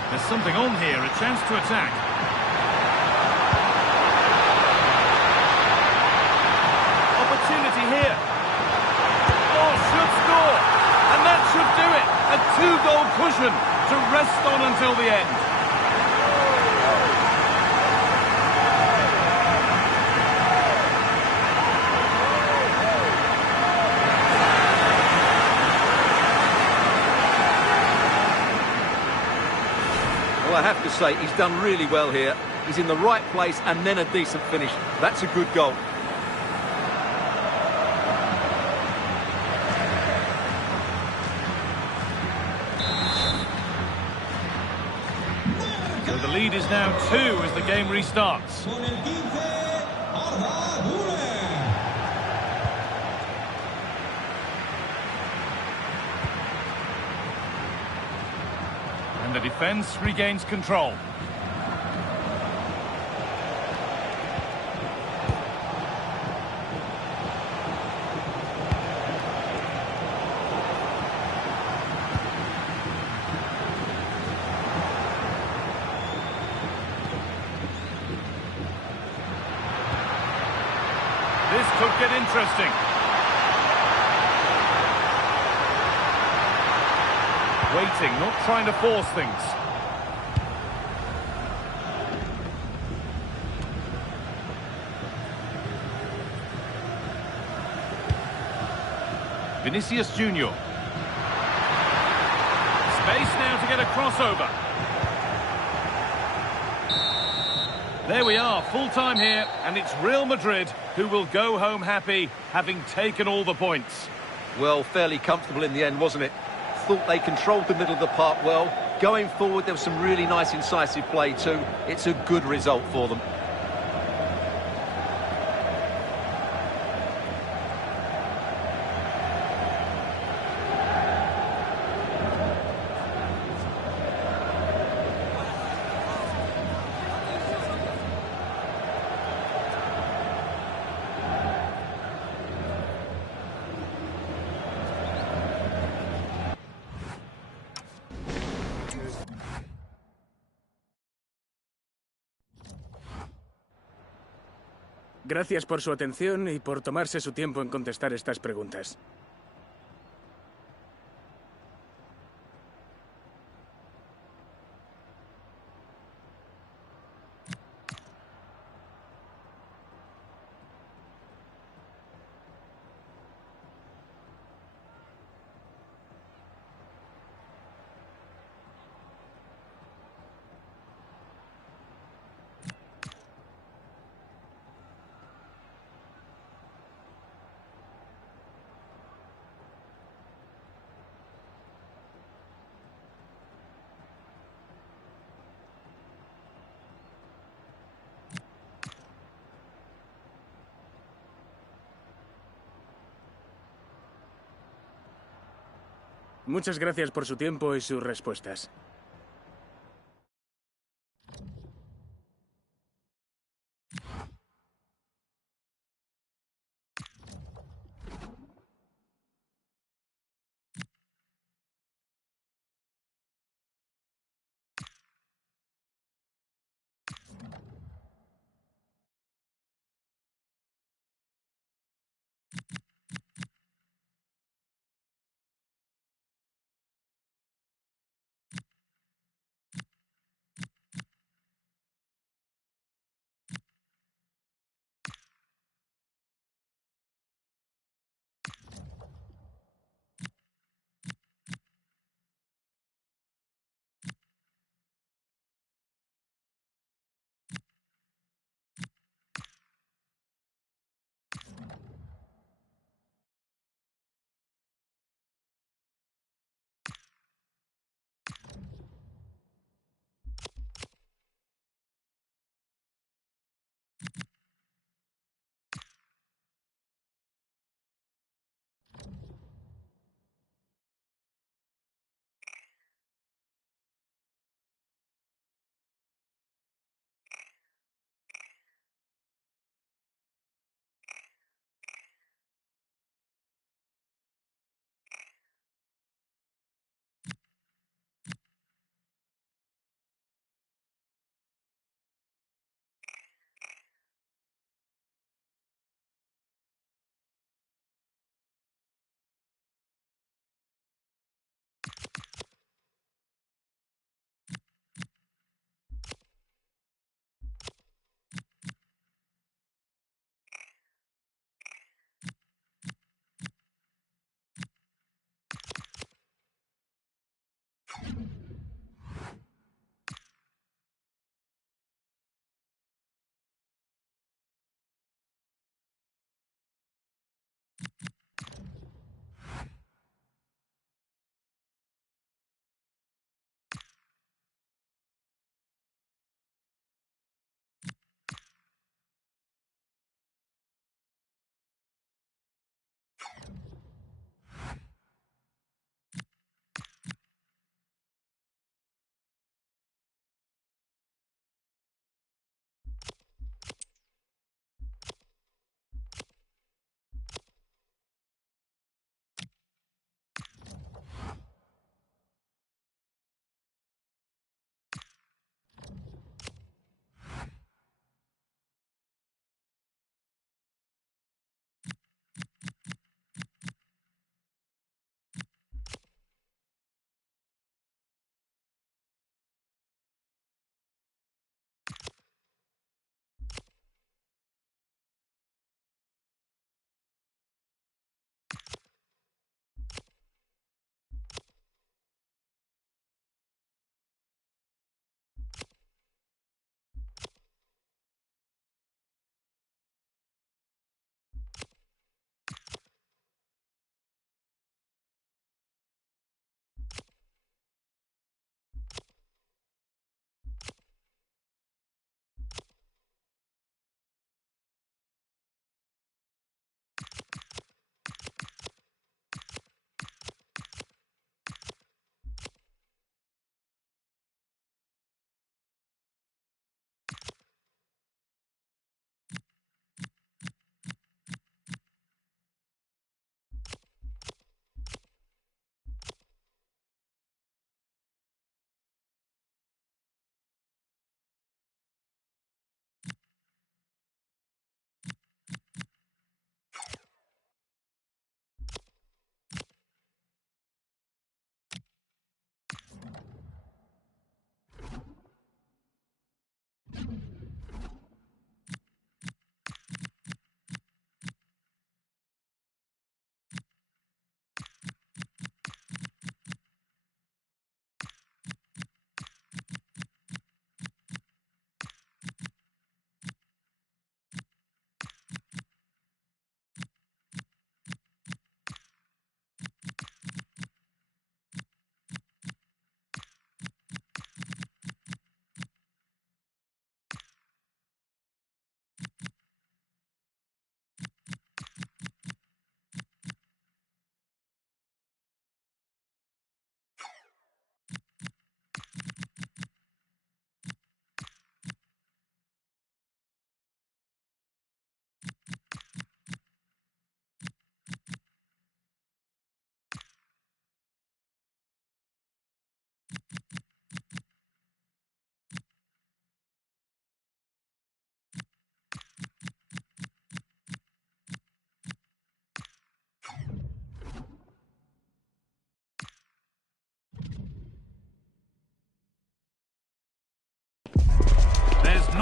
There's something on here, a chance to attack. Opportunity here. Oh, should score. And that should do it. A two-goal cushion to rest on until the end. Well, I have to say, he's done really well here. He's in the right place and then a decent finish. That's a good goal. So the lead is now 2 as the game restarts. And the defence regains control. This could get interesting. Waiting, not trying to force things. Vinicius Junior. Space now to get a crossover. There we are, full time here, and it's Real Madrid who will go home happy, having taken all the points. Well, fairly comfortable in the end, wasn't it? Thought they controlled the middle of the park well. Going forward, there was some really nice incisive play too. It's a good result for them. Gracias por su atención y por tomarse su tiempo en contestar estas preguntas. Muchas gracias por su tiempo y sus respuestas.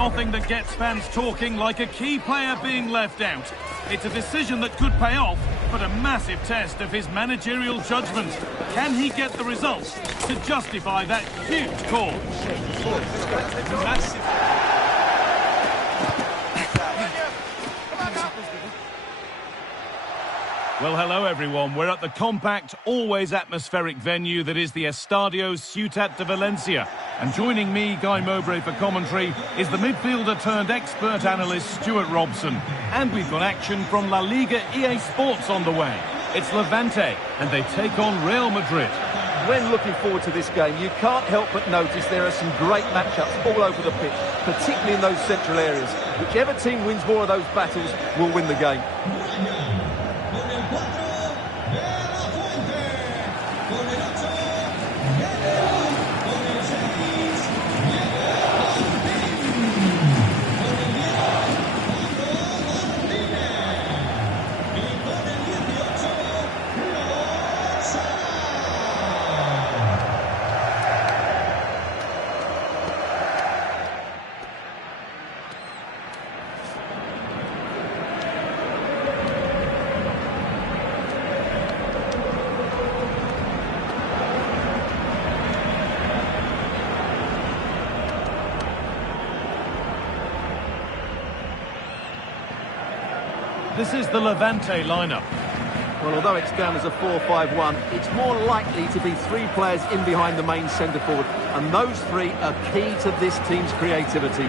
nothing that gets fans talking like a key player being left out. It's a decision that could pay off, but a massive test of his managerial judgment. Can he get the results to justify that huge call? Well, hello everyone. We're at the compact, always atmospheric venue that is the Estadio Ciutat de Valencia. And joining me, Guy Mowbray, for commentary is the midfielder-turned-expert analyst Stuart Robson. And we've got action from La Liga EA Sports on the way. It's Levante, and they take on Real Madrid. When looking forward to this game, you can't help but notice there are some great matchups all over the pitch, particularly in those central areas. Whichever team wins more of those battles will win the game. This is the Levante lineup. Well, although it's down as a 4-5-1, it's more likely to be three players in behind the main centre-forward, and those three are key to this team's creativity.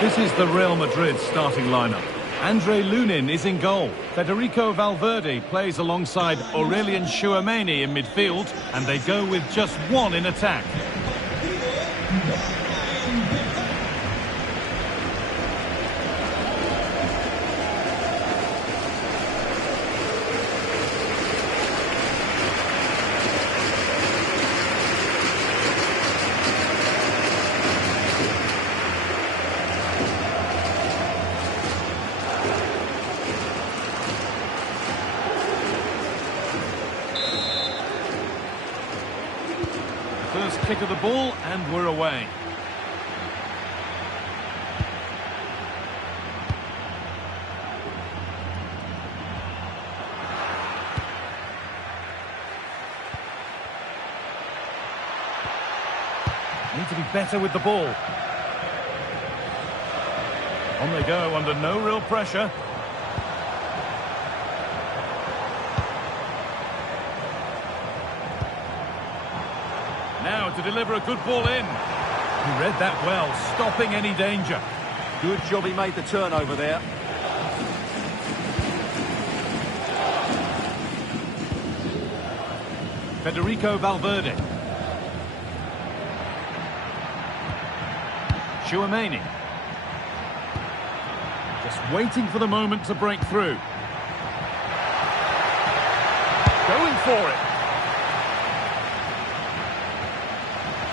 This is the Real Madrid starting lineup. Andre Lunin is in goal. Federico Valverde plays alongside Aurelien Tchouameni in midfield, and they go with just one in attack. First kick of the ball, and we're away. Need to be better with the ball. On they go, under no real pressure. Now to deliver a good ball in. He read that well, stopping any danger. Good job he made the turnover there. Federico Valverde. Tchouameni. Just waiting for the moment to break through. Going for it.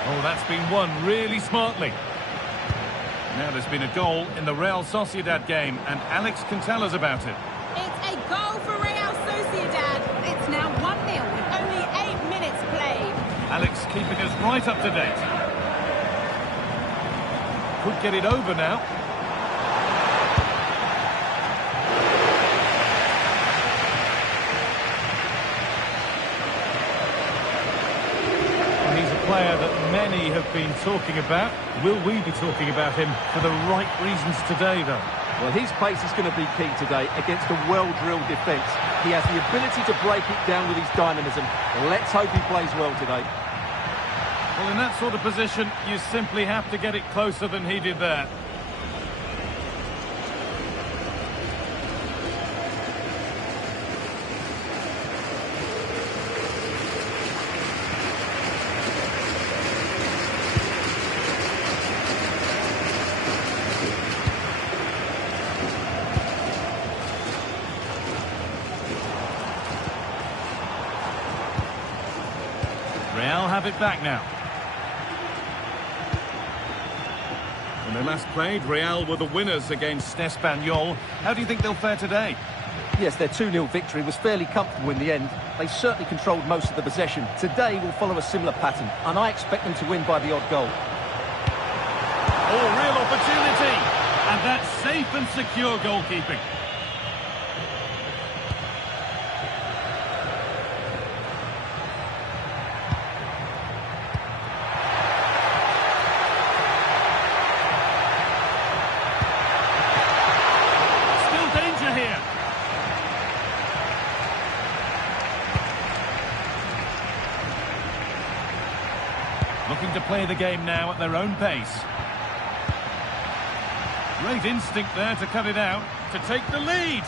Oh, that's been won really smartly. Now there's been a goal in the Real Sociedad game, and Alex can tell us about it. It's a goal for Real Sociedad. It's now 1-0 with only 8 minutes played. Alex keeping us right up to date. Could get it over now. Player that many have been talking about. Will we be talking about him for the right reasons today, though? Well, his pace is going to be key today against a well-drilled defence. He has the ability to break it down with his dynamism. Let's hope he plays well today. Well, in that sort of position, you simply have to get it closer than he did there. Real have it back now. When they last played, Real were the winners against Espanyol. How do you think they'll fare today? Yes, their 2-0 victory was fairly comfortable in the end. They certainly controlled most of the possession. Today will follow a similar pattern, and I expect them to win by the odd goal. Oh, real opportunity! And that's safe and secure goalkeeping. Still danger here. Looking to play the game now at their own pace. Great instinct there to cut it out, to take the lead.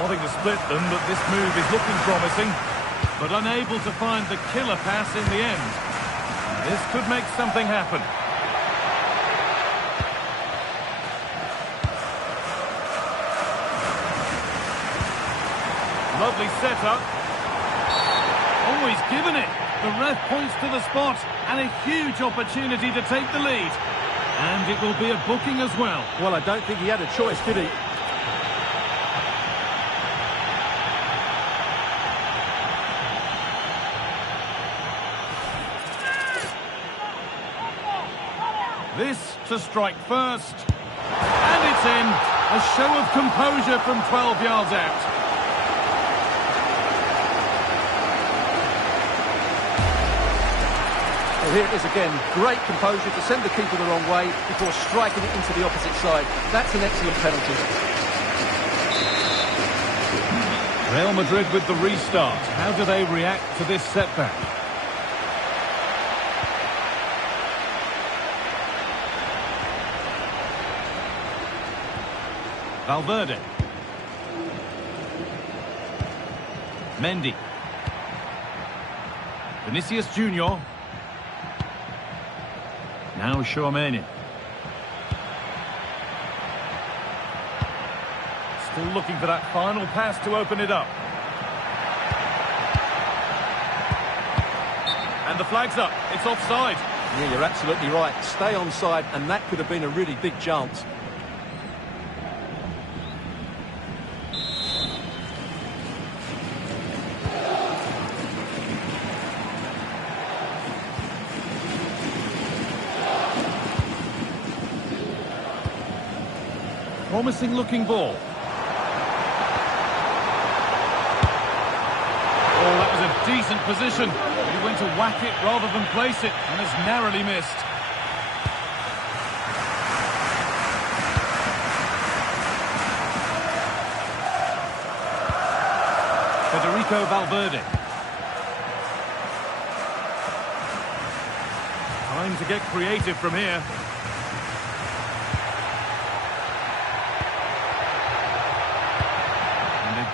Wanting to split them, but this move is looking promising. But unable to find the killer pass in the end. This could make something happen. Lovely setup. Oh, he's given it. The ref points to the spot, and a huge opportunity to take the lead. And it will be a booking as well. Well, I don't think he had a choice, did he? This to strike first. And it's in. A show of composure from 12 yards out. Well, here it is again. Great composure to send the keeper the wrong way before striking it into the opposite side. That's an excellent penalty. Real Madrid with the restart. How do they react to this setback? Valverde. Mendy. Vinicius Junior. Now Tchouaméni. Still looking for that final pass to open it up. And the flag's up. It's offside. Yeah, you're absolutely right. Stay onside, and that could have been a really big chance. Promising looking ball. Oh, that was a decent position. He went to whack it rather than place it, and has narrowly missed. Federico Valverde. Time to get creative from here.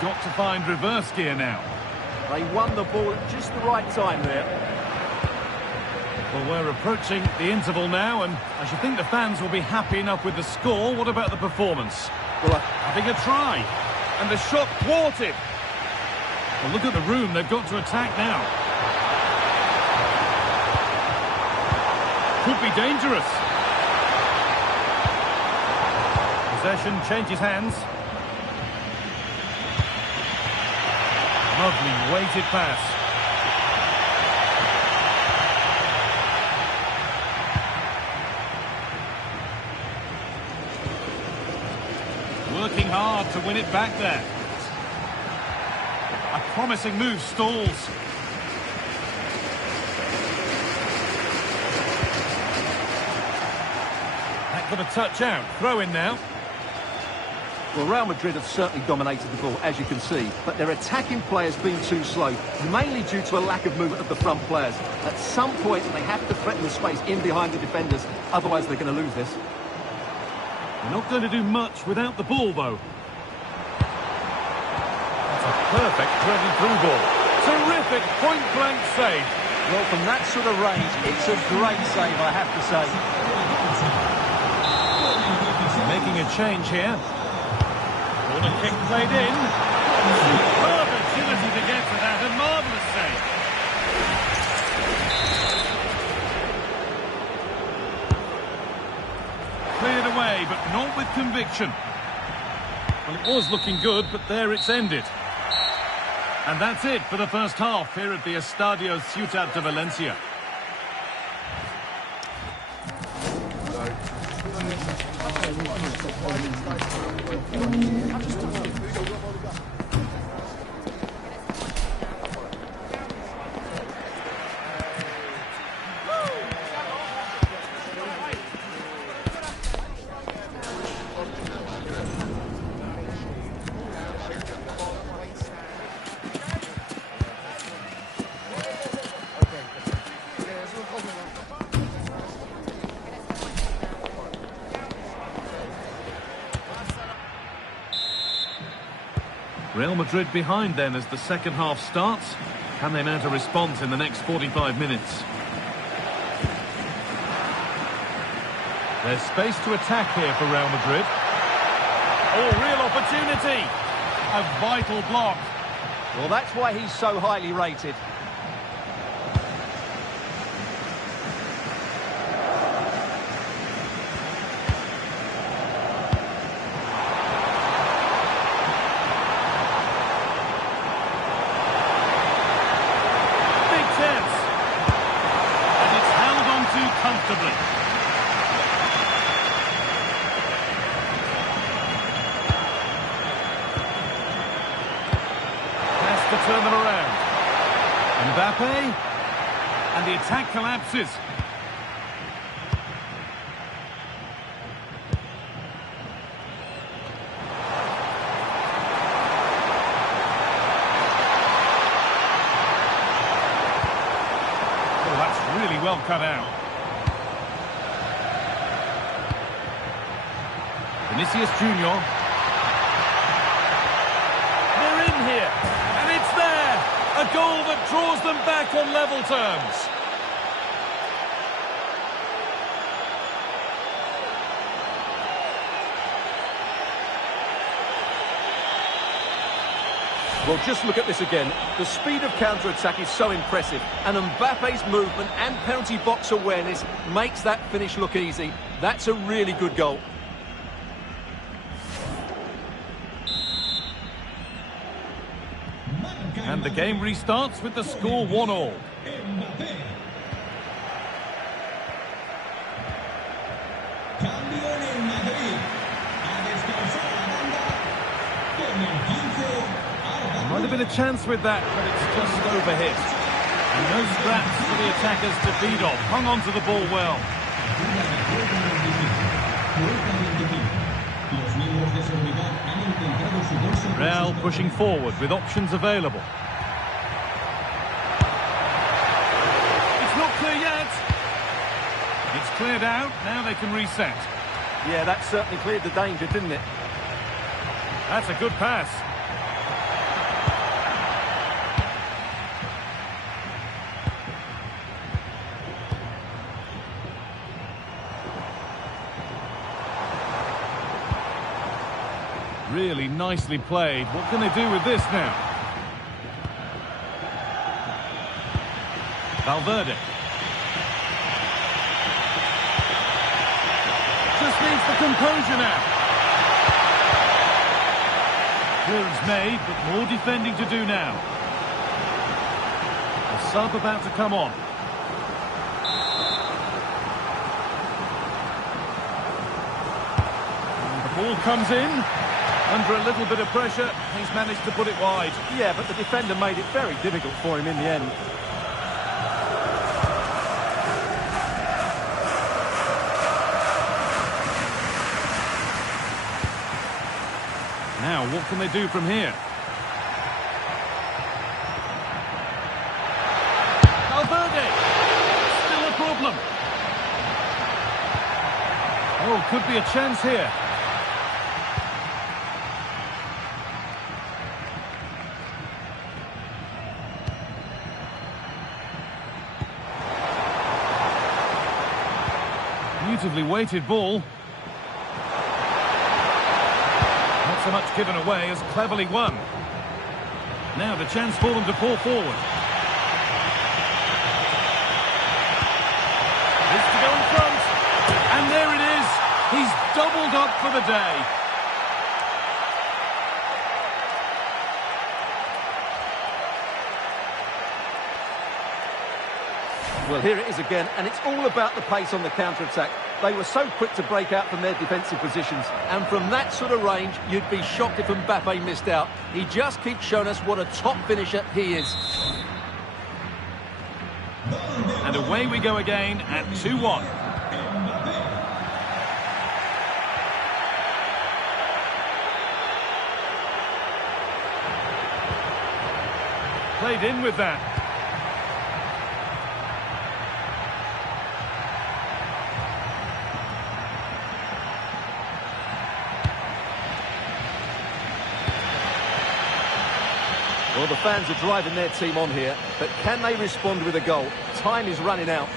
Got to find reverse gear now. They won the ball at just the right time there. Well, we're approaching the interval now, and I should think the fans will be happy enough with the score. What about the performance? Well, having a try. And the shot thwarted. Well, look at the room they've got to attack now. Could be dangerous. Possession changes hands. Lovely weighted pass. Working hard to win it back there. A promising move stalls. That got a touch out. Throw in now. Well, Real Madrid have certainly dominated the ball, as you can see, but their attacking players been too slow, mainly due to a lack of movement of the front players. At some point, they have to threaten the space in behind the defenders, otherwise they're going to lose this. They're not going to do much without the ball, though. That's a perfect threaded through ball. Terrific point-blank save. Well, from that sort of range, it's a great save, I have to say. Making a change here. Corner kick played in. Superb agility to get to that, and marvellous save. Cleared away, but not with conviction. Well, it was looking good, but there it's ended. And that's it for the first half here at the Estadio Ciutat de Valencia. Real Madrid behind then as the second half starts. Can they mount a response in the next 45 minutes? There's space to attack here for Real Madrid. Oh, real opportunity! A vital block. Well, that's why he's so highly rated. Comfortably. Has to turn them around. Mbappe. And the attack collapses. Oh, that's really well cut out. Vinicius Junior. They're in here, and it's there! A goal that draws them back on level terms. Well, just look at this again. The speed of counter-attack is so impressive, and Mbappe's movement and penalty box awareness makes that finish look easy. That's a really good goal. And the game restarts with the score 1-1. Might have been a chance with that, but it's just overhit. And no scraps for the attackers to feed off. Hung on to the ball well. Real pushing forward with options available. It's not clear yet. It's cleared out. Now they can reset. Yeah, that certainly cleared the danger, didn't it? That's a good pass. Really nicely played. What can they do with this now? Valverde. Just needs the composure now. Clearance made, but more defending to do now. A sub about to come on. And the ball comes in. Under a little bit of pressure, he's managed to put it wide. Yeah, but the defender made it very difficult for him in the end. Now, what can they do from here? Valverde! Still a problem. Oh, could be a chance here. Beautifully weighted ball. Not Not so much given away as cleverly won. Now the chance for them to pour forward. This to go in front. And there it is. He's doubled up for the day. Well, here it is again, and it's all about the pace on the counter-attack. They were so quick to break out from their defensive positions, and from that sort of range, you'd be shocked if Mbappe missed out. He just keeps showing us what a top finisher he is. And away we go again at 2-1. Played in with that. Well, the fans are driving their team on here, but can they respond with a goal? Time is running out.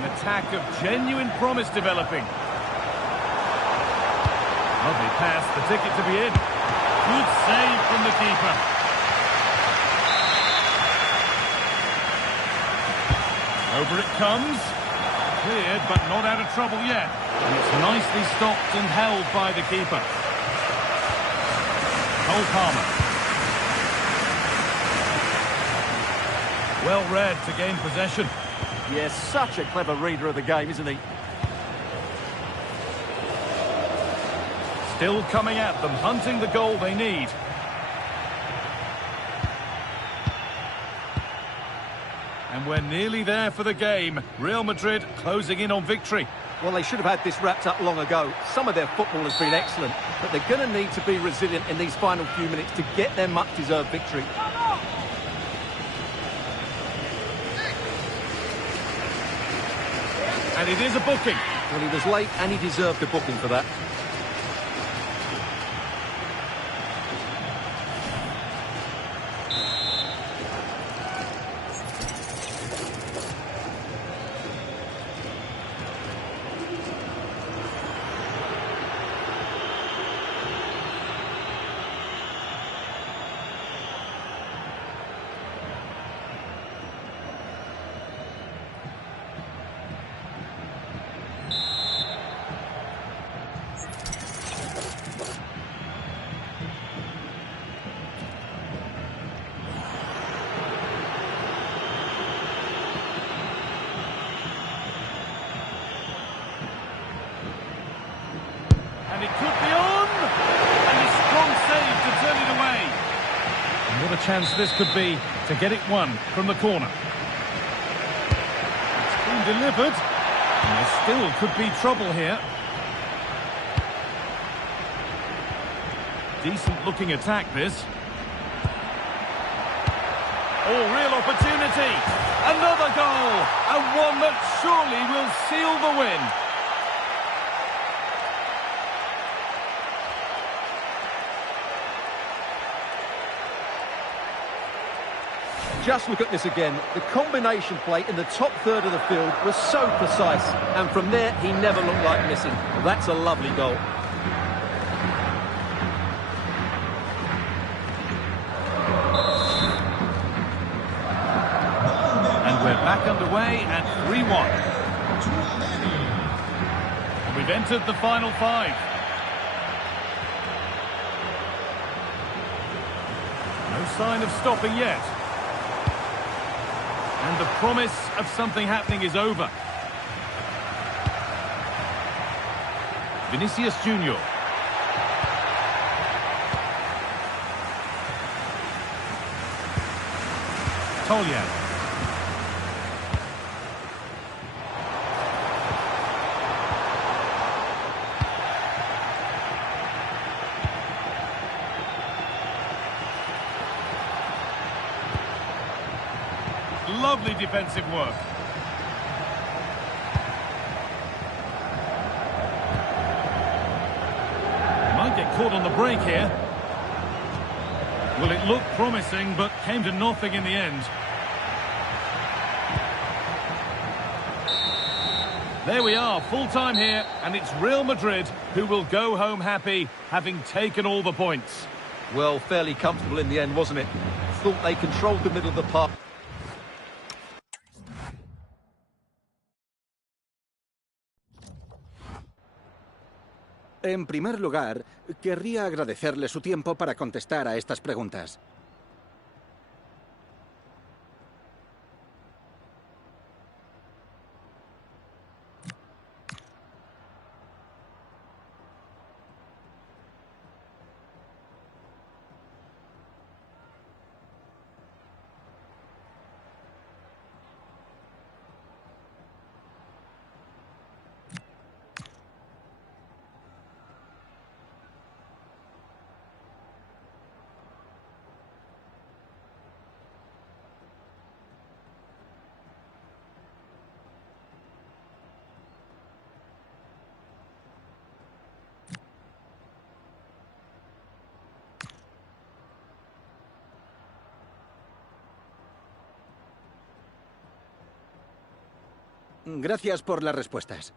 An attack of genuine promise developing. Lovely pass, the ticket to be in. Good save from the keeper. Over it comes. Cleared, but not out of trouble yet. And it's nicely stopped and held by the keeper. Cole Palmer. Well read to gain possession. Yes, such a clever reader of the game, isn't he? Still coming at them, hunting the goal they need. And we're nearly there for the game. Real Madrid closing in on victory. Well, they should have had this wrapped up long ago. Some of their football has been excellent, but they're going to need to be resilient in these final few minutes to get their much-deserved victory. And it is a booking. Well, he was late and he deserved a booking for that. And it could be on! And a strong save to turn it away. And what a chance this could be to get it won from the corner. It's been delivered. And there still could be trouble here. Decent looking attack, this. Oh, real opportunity. Another goal. And one that surely will seal the win. Just look at this again. The combination play in the top third of the field was so precise. And from there, he never looked like missing. That's a lovely goal. And we're back underway at 3-1. We've entered the final 5. No sign of stopping yet. And the promise of something happening is over. Vinicius Junior. Toljan. Lovely defensive work. Might get caught on the break here. Well, it looked promising, but came to nothing in the end. There we are, full time here, and it's Real Madrid who will go home happy, having taken all the points. Well, fairly comfortable in the end, wasn't it? Thought they controlled the middle of the park. En primer lugar, querría agradecerle su tiempo para contestar a estas preguntas. Gracias por las respuestas.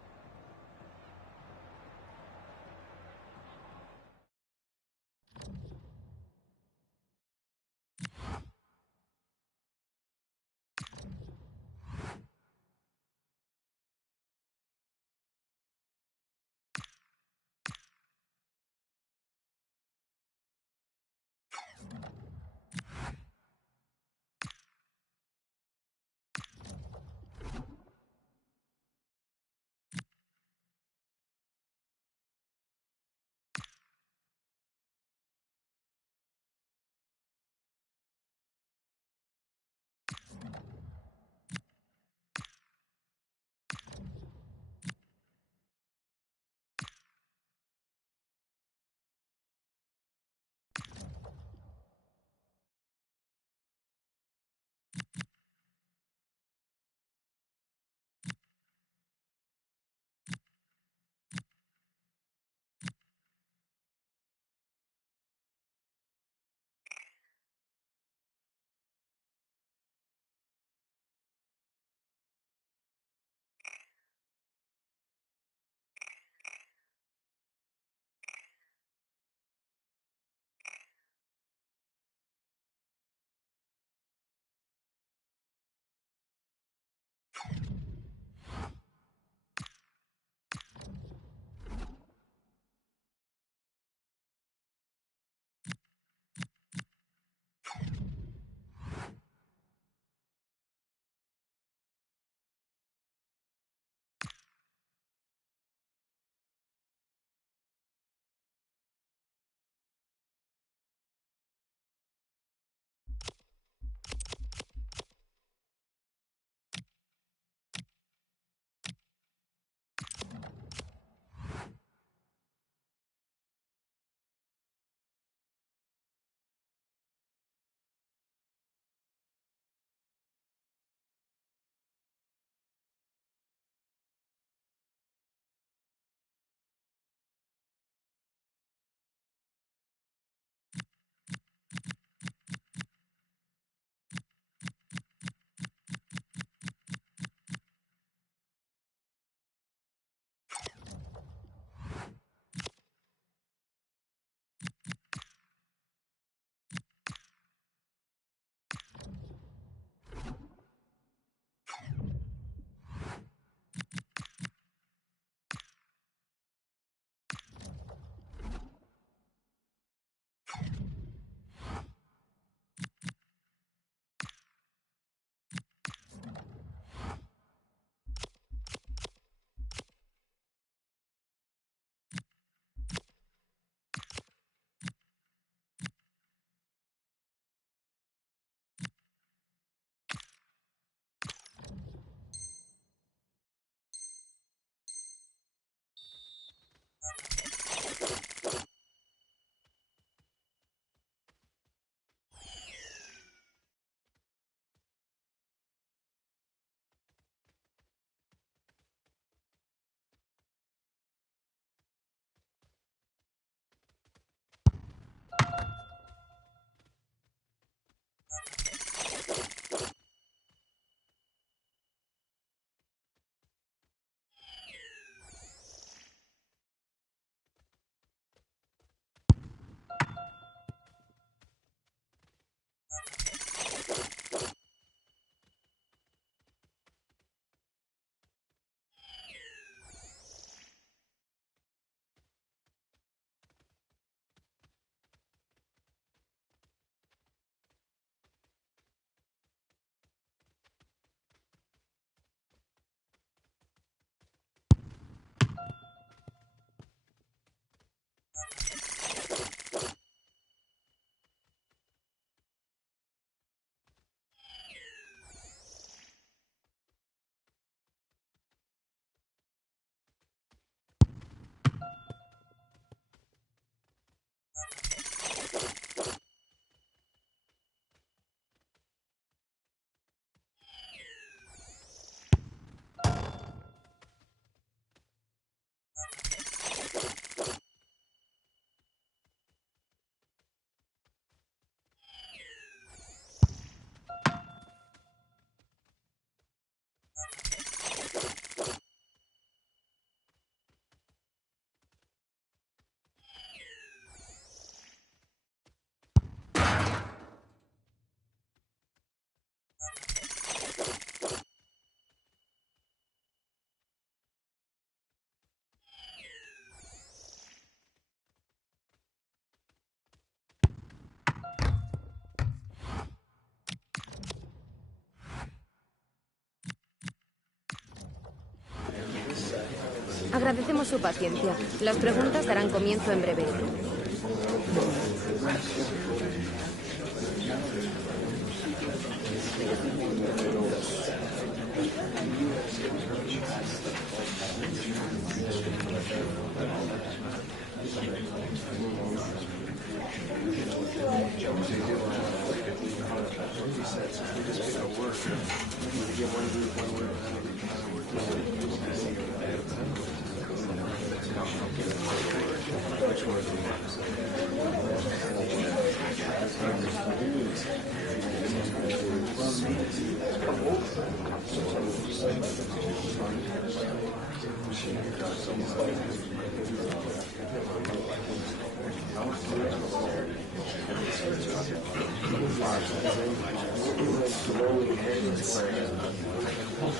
Agradecemos su paciencia. Las preguntas darán comienzo en breve.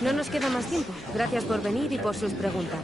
No nos queda más tiempo. Gracias por venir y por sus preguntas.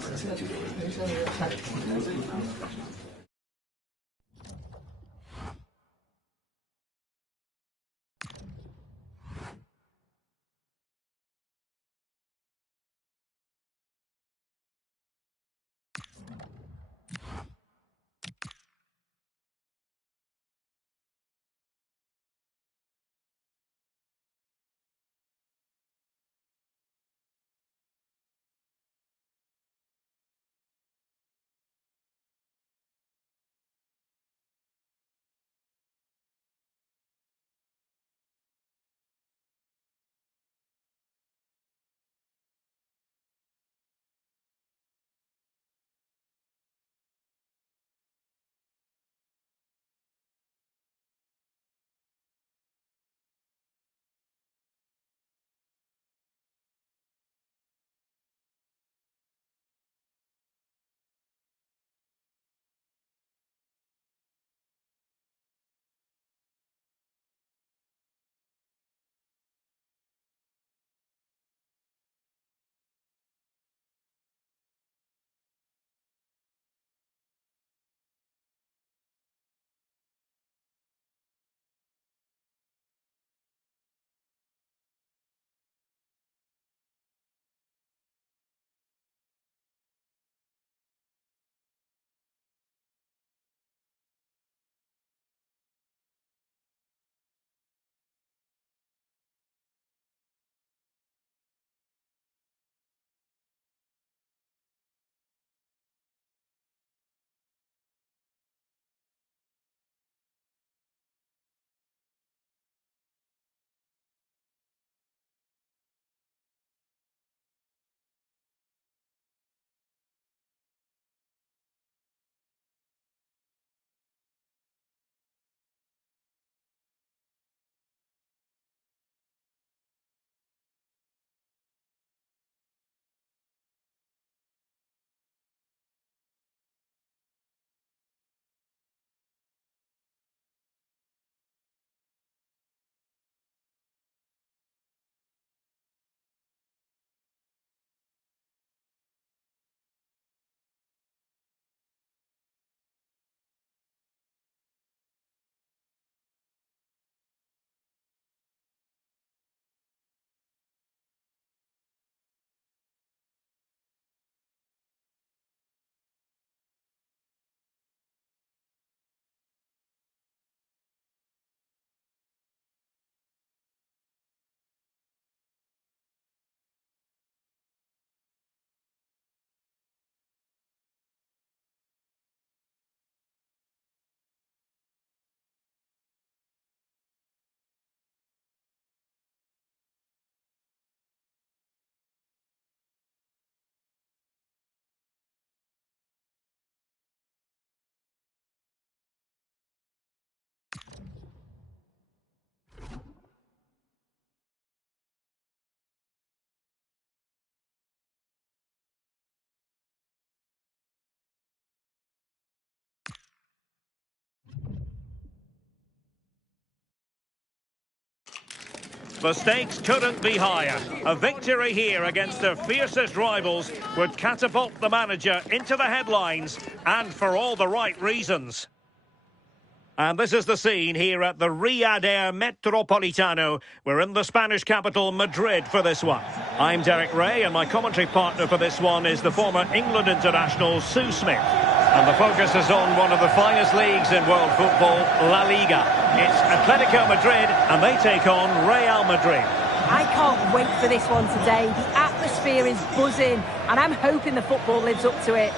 The stakes couldn't be higher. A victory here against their fiercest rivals would catapult the manager into the headlines, and for all the right reasons. And this is the scene here at the Riyadh Air Metropolitano. We're in the Spanish capital, Madrid, for this one. I'm Derek Ray, and my commentary partner for this one is the former England international Sue Smith. And the focus is on one of the finest leagues in world football, La Liga. It's Atletico Madrid, and they take on Real Madrid. I can't wait for this one today. The atmosphere is buzzing, and I'm hoping the football lives up to it.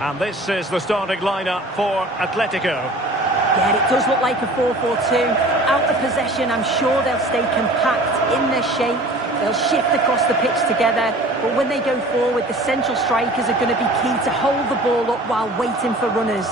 And this is the starting lineup for Atletico. Yeah, it does look like a 4-4-2. Out of possession, I'm sure they'll stay compact in their shape. They'll shift across the pitch together. But when they go forward, the central strikers are going to be key to hold the ball up while waiting for runners.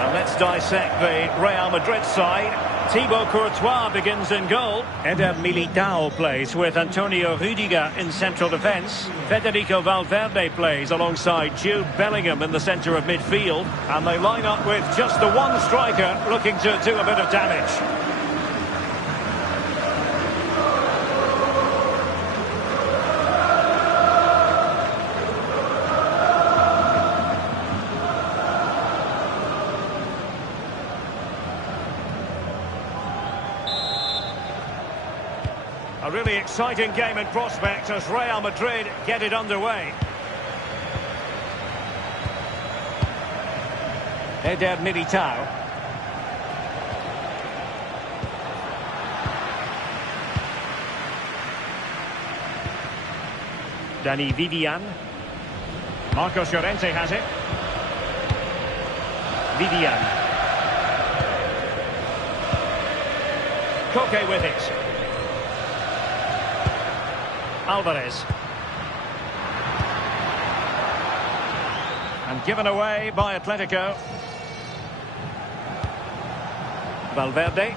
And let's dissect the Real Madrid side. Thibaut Courtois begins in goal. Eder Militao plays with Antonio Rudiger in central defence. Federico Valverde plays alongside Jude Bellingham in the centre of midfield. And they line up with just the one striker looking to do a bit of damage. A really exciting game in prospect as Real Madrid get it underway. Eder Militao. Dani Vivian. Marcos Llorente has it. Vivian. Koke with it. Alvarez. And given away by Atletico. Valverde.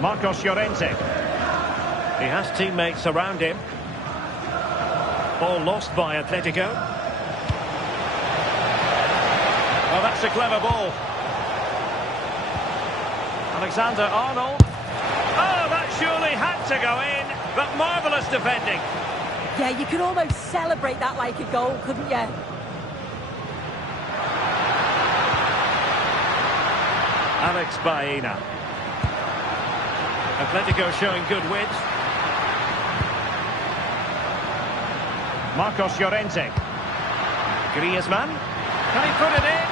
Marcos Llorente. He has teammates around him. Ball lost by Atletico. Well, that's a clever ball. Alexander-Arnold. Oh, that surely had to go in, but marvellous defending. Yeah, you could almost celebrate that like a goal, couldn't you? Alex Baena. Atletico showing good width. Marcos Llorente. Griezmann. Can he put it in?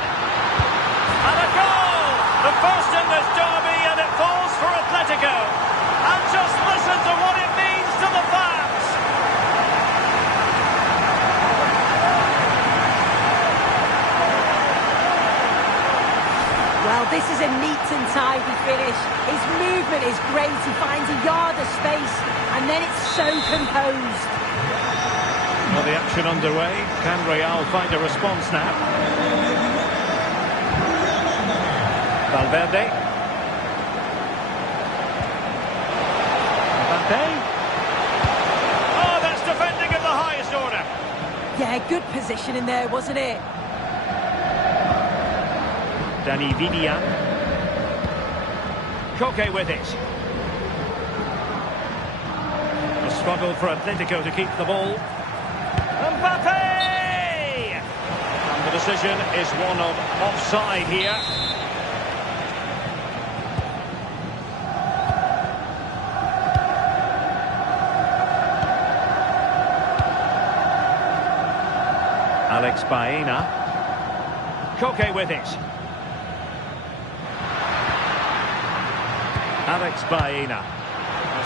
And a goal! The first in this derby, and it falls for Atletico. And just listen to what it means to the fans. Well, this is a neat and tidy finish. His movement is great. He finds a yard of space, and then it's so composed. Well, the action underway. Can Real find a response now? Valverde. Mbappe. Oh, that's defending of the highest order. Yeah, good position in there, wasn't it? Dani Vivian. Koke with it. A struggle for Atletico to keep the ball. Mbappe! And the decision is one of offside here. Alex Baena. Koke with it. Alex Baena.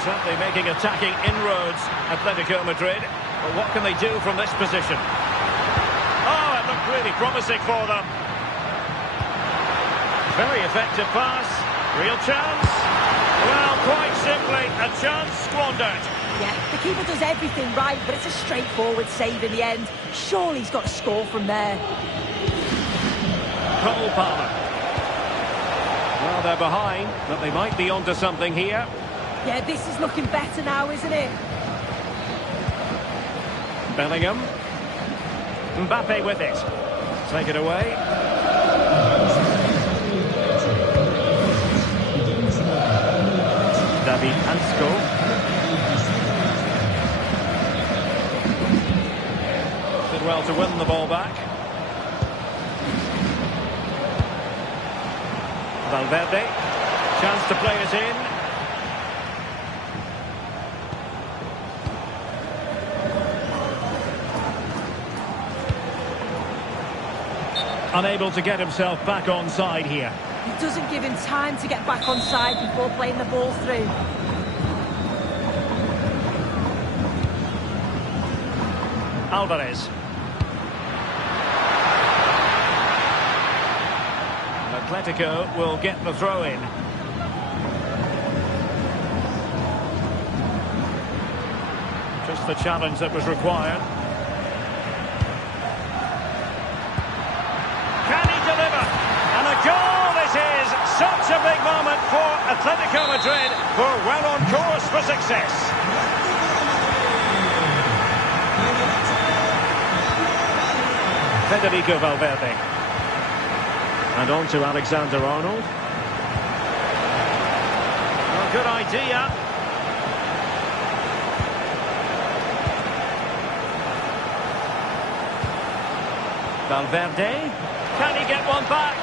Certainly making attacking inroads, Atletico Madrid. But what can they do from this position? Oh, Really promising for them. Very effective pass. Real chance. Well, quite simply, a chance squandered. Yeah, the keeper does everything right, but it's a straightforward save in the end. Surely he's got to score from there. Cole Palmer. Well, they're behind, but they might be onto something here. Yeah, this is looking better now, isn't it? Bellingham. Mbappe with it. Take it away. David Ansko. Did well to win the ball back. Valverde. Chance to play it in. Unable to get himself back on side here. He doesn't give him time to get back on side before playing the ball through. Alvarez. Atletico will get the throw in. Just the challenge that was required. Can he deliver? And a goal it is! Such a big moment for Atletico Madrid, who are well on course for success. Federico Valverde. And on to Alexander-Arnold. Well, good idea. Valverde. Can he get one back?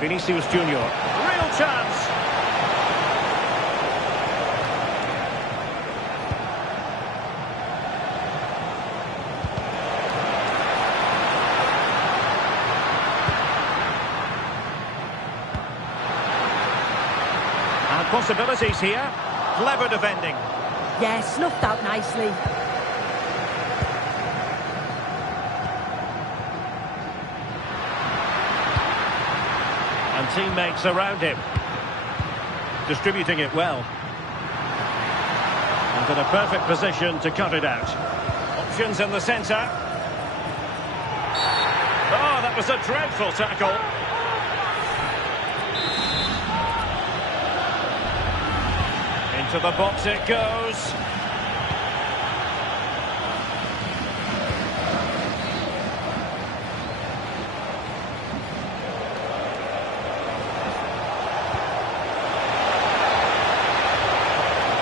Vinicius Junior. Real chance. And possibilities here. Clever defending. Yeah, snuffed out nicely. And teammates around him. Distributing it well. And in a perfect position to cut it out. Options in the centre. Oh, that was a dreadful tackle. Into the box it goes.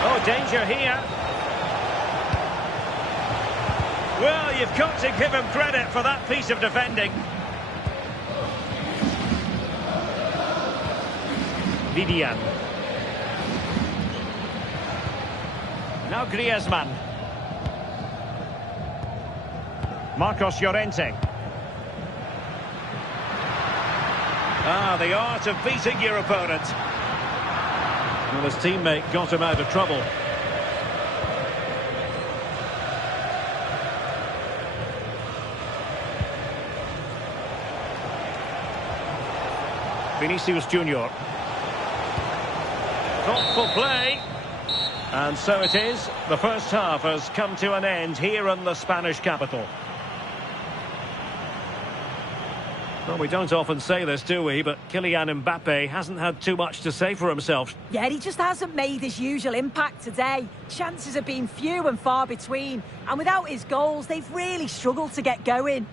Oh, danger here. Well, you've got to give him credit for that piece of defending. Vivian. Now Griezmann. Marcos Llorente. Ah, the art of beating your opponent. Well, his teammate got him out of trouble. Vinicius Junior. Thoughtful play. And so it is. The first half has come to an end here in the Spanish capital. Well, we don't often say this, do we? But Kylian Mbappe hasn't had too much to say for himself. Yeah, he just hasn't made his usual impact today. Chances have been few and far between. And without his goals, they've really struggled to get going.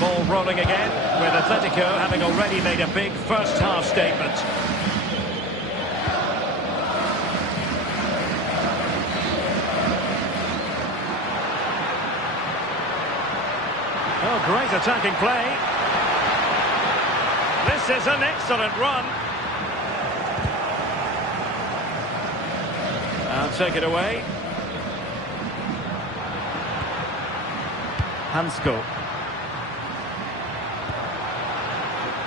ball rolling again, with Atletico having already made a big first-half statement. Oh, great attacking play. This is an excellent run. And take it away. Hansko.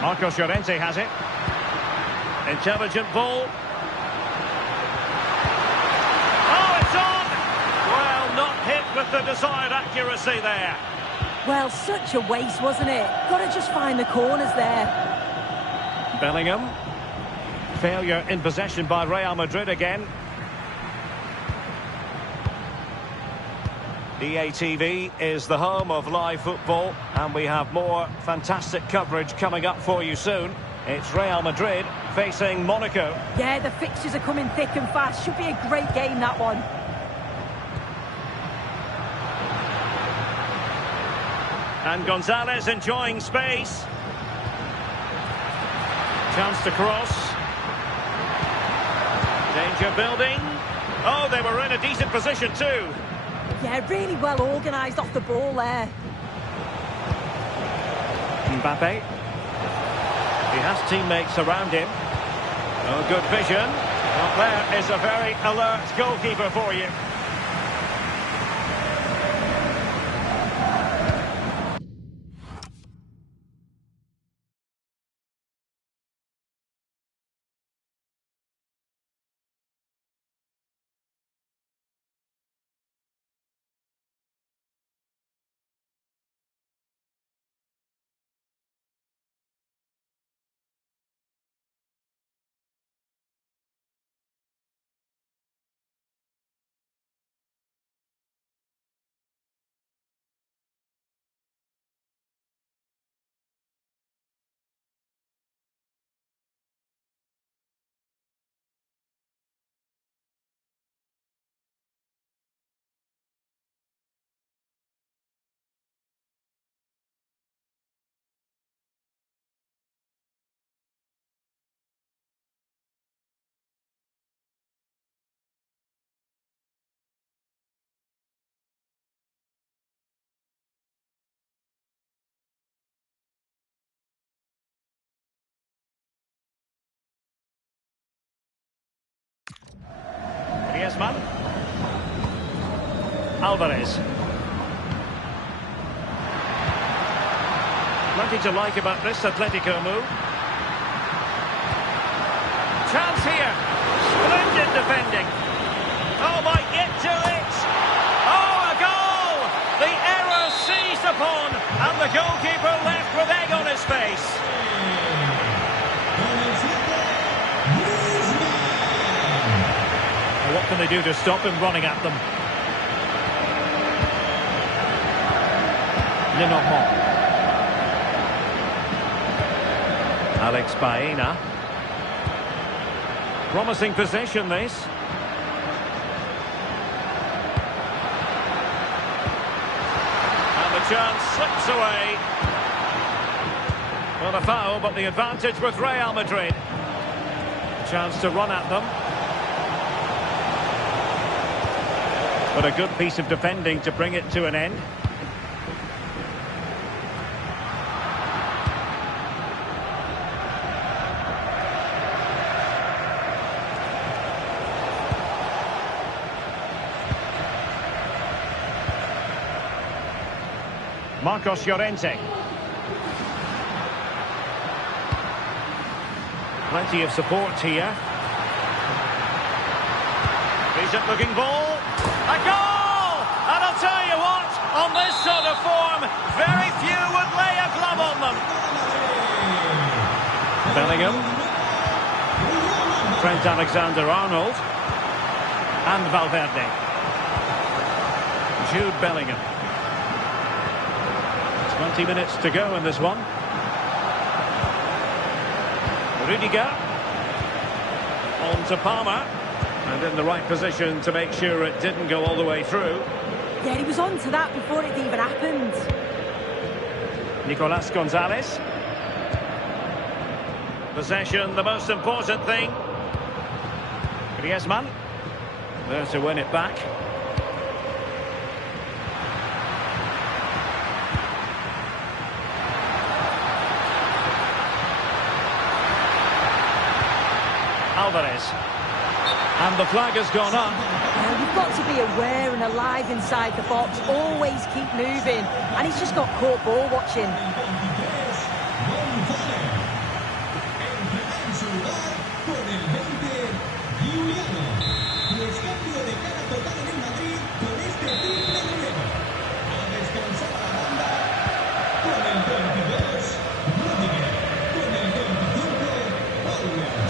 Marcos Llorente has it. Intelligent ball. Oh, it's on! Well, not hit with the desired accuracy there. Well, such a waste, wasn't it? Got to just find the corners there. Bellingham. Failure in possession by Real Madrid again. EA TV is the home of live football, and we have more fantastic coverage coming up for you soon. It's Real Madrid facing Monaco. Yeah, the fixtures are coming thick and fast. Should be a great game, that one. And Gonzalez enjoying space. Chance to cross. Danger building. Oh, they were in a decent position too. Yeah, really well organised off the ball there. Mbappe. He has teammates around him. Oh, good vision. Well, there is a very alert goalkeeper for you. Griezmann. Alvarez. Plenty to like about this Atletico move. Chance here. Splendid defending. Oh, might get to it. Oh, a goal! The error seized upon, and the goalkeeper left with egg on his face. What can they do to stop him running at them? Lenormand. Alex Baena. Promising possession, this. And the chance slips away. Well, a foul, but the advantage with Real Madrid. Chance to run at them. But a good piece of defending to bring it to an end. Marcos Llorente. Plenty of support here. Decent looking ball. A goal! And I'll tell you what, on this sort of form, very few would lay a glove on them. Bellingham. Trent Alexander-Arnold. And Valverde. Jude Bellingham. 20 minutes to go in this one. Rudiger. On to Palmer. And in the right position to make sure it didn't go all the way through. Yeah, he was on to that before it even happened. Nicolas Gonzalez. Possession, the most important thing. Griezmann. There to win it back. Alvarez. And the flag has gone up. You've got to be aware and alive inside the box. Always keep moving. And he's just got caught ball watching.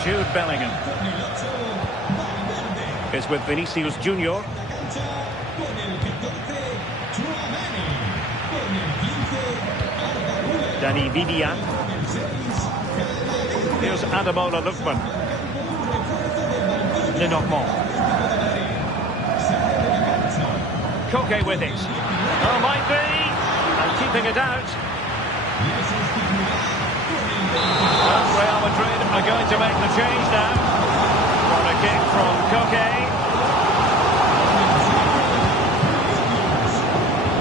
Jude Bellingham is with Vinicius Junior. Danny Vivian. Here's Ademola Lookman. Lenormand. Koke with it. Oh, might be. And keeping it out. And Real Madrid are going to make the change now. On a kick from Koke.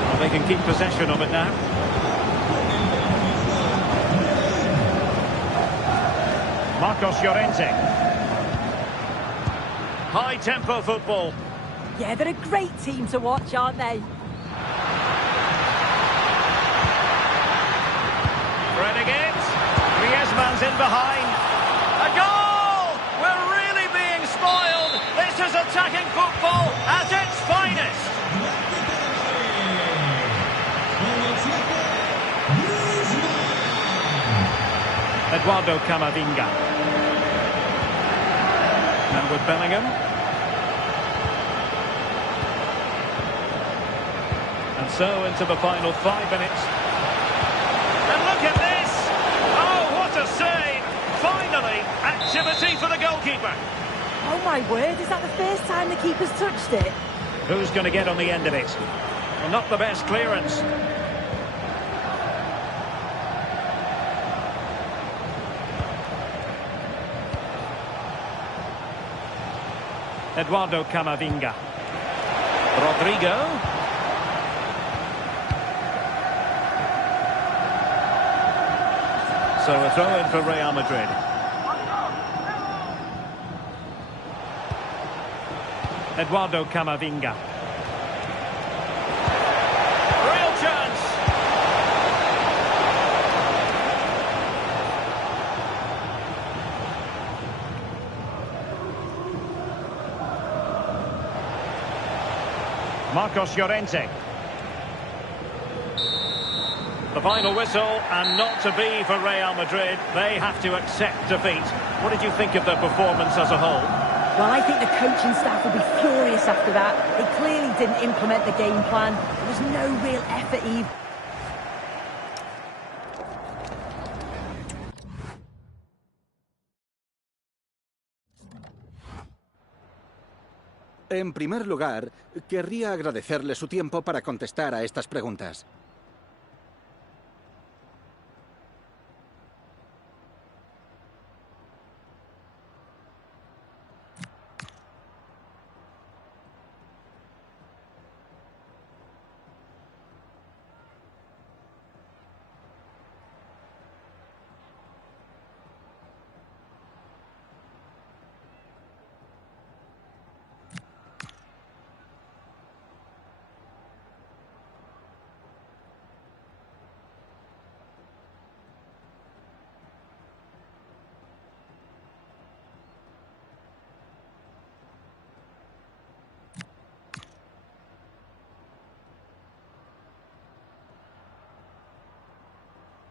Well, they can keep possession of it now. Marcos Llorente. High-tempo football. Yeah, they're a great team to watch, aren't they? Threading it. Griezmann's in behind. A goal! We're really being spoiled. This is attacking football at its finest. Eduardo Camavinga. Now with Bellingham. And so into the final 5 minutes. And look at this! Oh, what a save! Finally, activity for the goalkeeper. Oh my word, is that the first time the keeper's touched it? Who's going to get on the end of it? Well, not the best clearance. Eduardo Camavinga. Rodrigo. So a throw in for Real Madrid. Eduardo Camavinga. Real chance. Marcos Llorente. The final whistle, and not to be for Real Madrid. They have to accept defeat. What did you think of their performance as a whole? Well, I think the coaching staff will be furious after that. They clearly didn't implement the game plan. There was no real effort either. En primer lugar, querría agradecerle su tiempo para contestar a estas preguntas.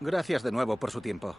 Gracias de nuevo por su tiempo.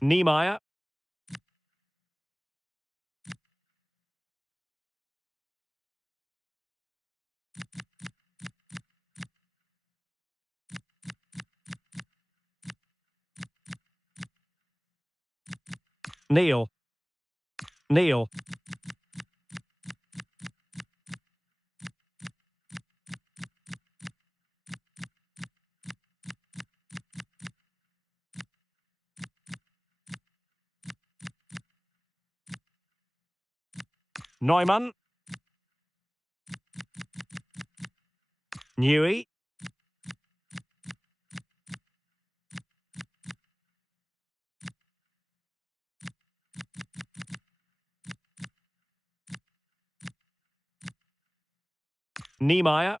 Niemeyer. Neil. Neil. Neumann. Newey. Niemeyer.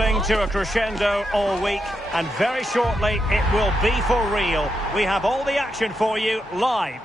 building to a crescendo all week, and very shortly it will be for real. We have all the action for you live.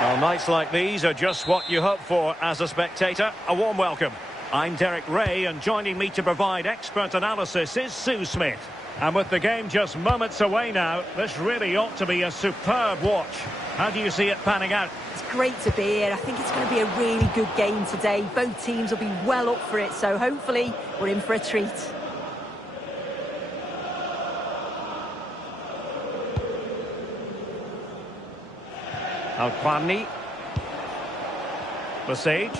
Well, nights like these are just what you hope for as a spectator. A warm welcome. I'm Derek Ray, and joining me to provide expert analysis is Sue Smith. And with the game just moments away now, this really ought to be a superb watch. How do you see it panning out? It's great to be here. I think it's going to be a really good game today. Both teams will be well up for it, so hopefully we're in for a treat. Alquani. Lesage.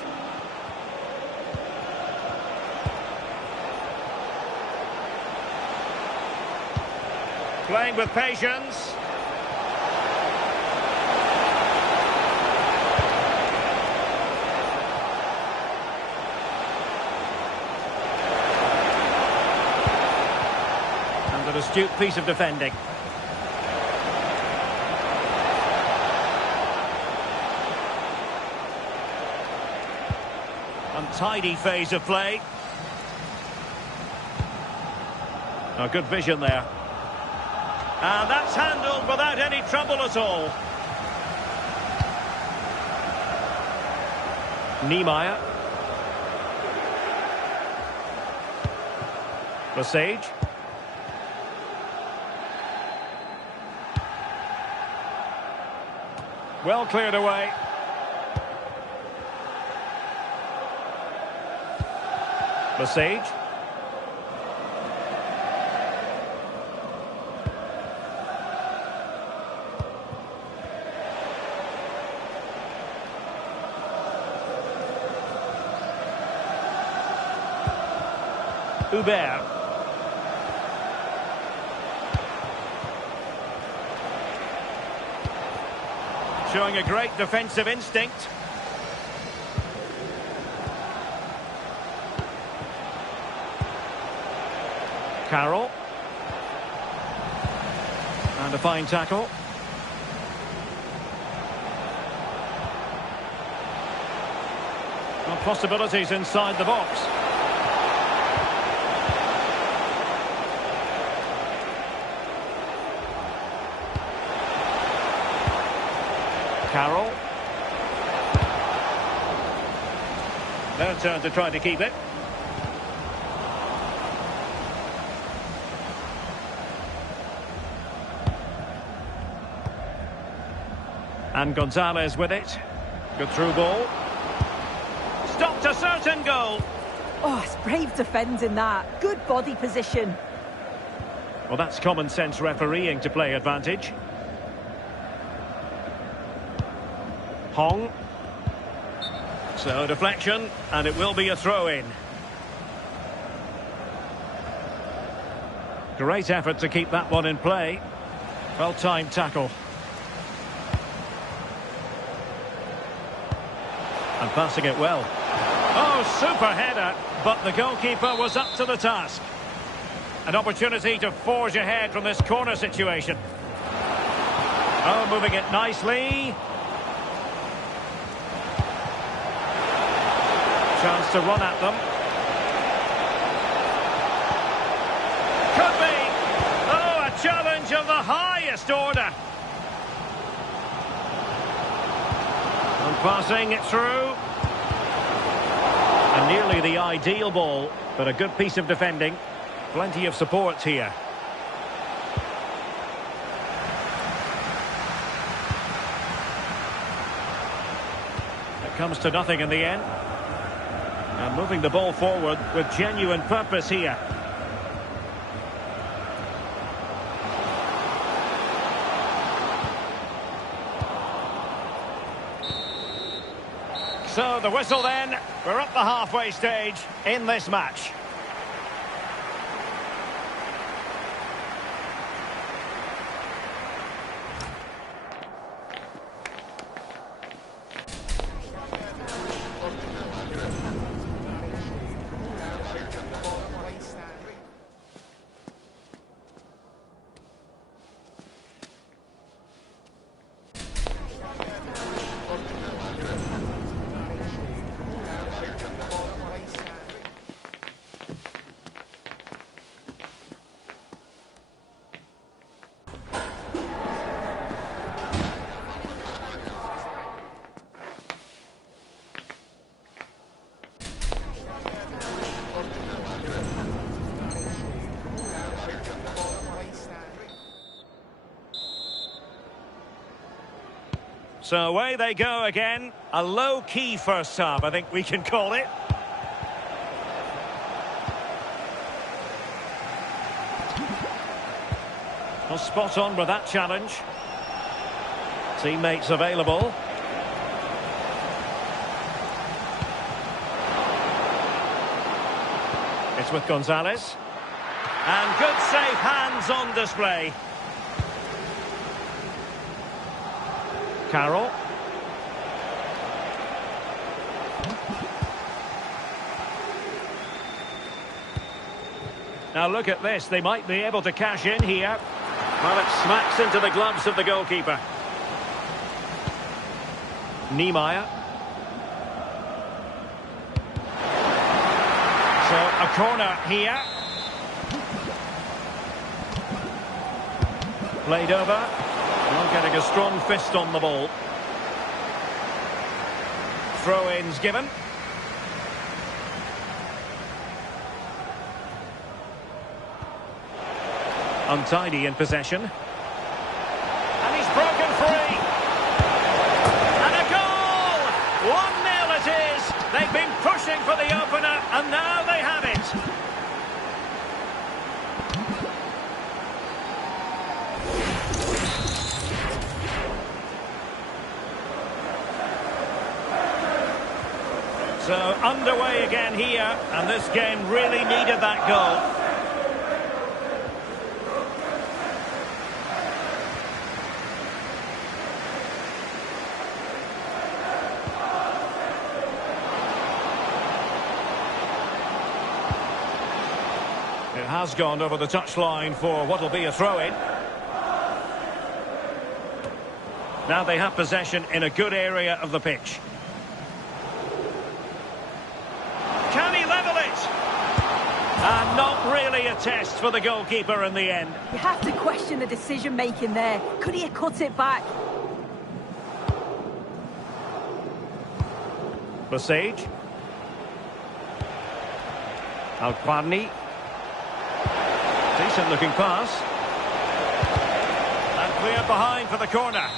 Playing with patience. And an astute piece of defending. Untidy phase of play. Oh, good vision there. And that's handled without any trouble at all. Niemeyer. Lesage. Well cleared away. Lesage. Hubert. Showing a great defensive instinct. Carroll. And a fine tackle. Well, possibilities inside the box. Carroll. Their turn to try to keep it. And Gonzalez with it. Good through ball. Stopped a certain goal. Oh, it's brave defending that. Good body position. Well, that's common sense refereeing to play advantage. Hong. So deflection, and it will be a throw-in. Great effort to keep that one in play. Well-timed tackle. And passing it well. Oh, super header, but the goalkeeper was up to the task. An opportunity to forge ahead from this corner situation. Oh, moving it nicely. Chance to run at them. Could be. Oh, a challenge of the highest order. And passing it through. And nearly the ideal ball, but a good piece of defending. Plenty of support here. It comes to nothing in the end. And moving the ball forward with genuine purpose here. So the whistle then. We're up the halfway stage in this match. So away they go again. A low-key first half, I think we can call it. Well, spot on with that challenge. Teammates available. It's with Gonzalez. And good safe hands on display. Carroll. Now look at this. They might be able to cash in here. Well, it smacks into the gloves of the goalkeeper. Niemeyer. So a corner here. Played over. Not getting a strong fist on the ball. Throw-ins given. Untidy in possession. And he's broken free. And a goal! 1-0 it is. They've been pushing for the opener, and now they have it. So underway again here, and this game really needed that goal. It has gone over the touchline for what will be a throw-in. Now they have possession in a good area of the pitch. Can he level it? And not really a test for the goalkeeper in the end. You have to question the decision-making there. Could he have cut it back? Basage. Alquarni. Decent looking pass. And cleared behind for the corner.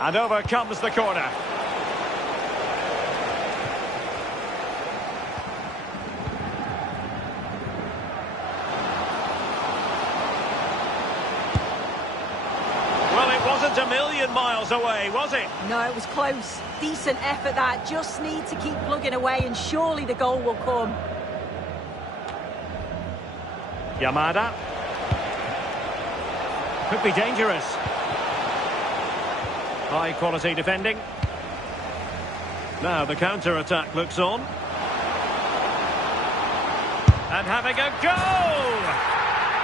And over comes the corner. Well, it wasn't a million miles away, was it? No, it was close. Decent effort that. Just need to keep plugging away and surely the goal will come. Yamada. Could be dangerous. High quality defending. Now the counter-attack looks on. And having a go!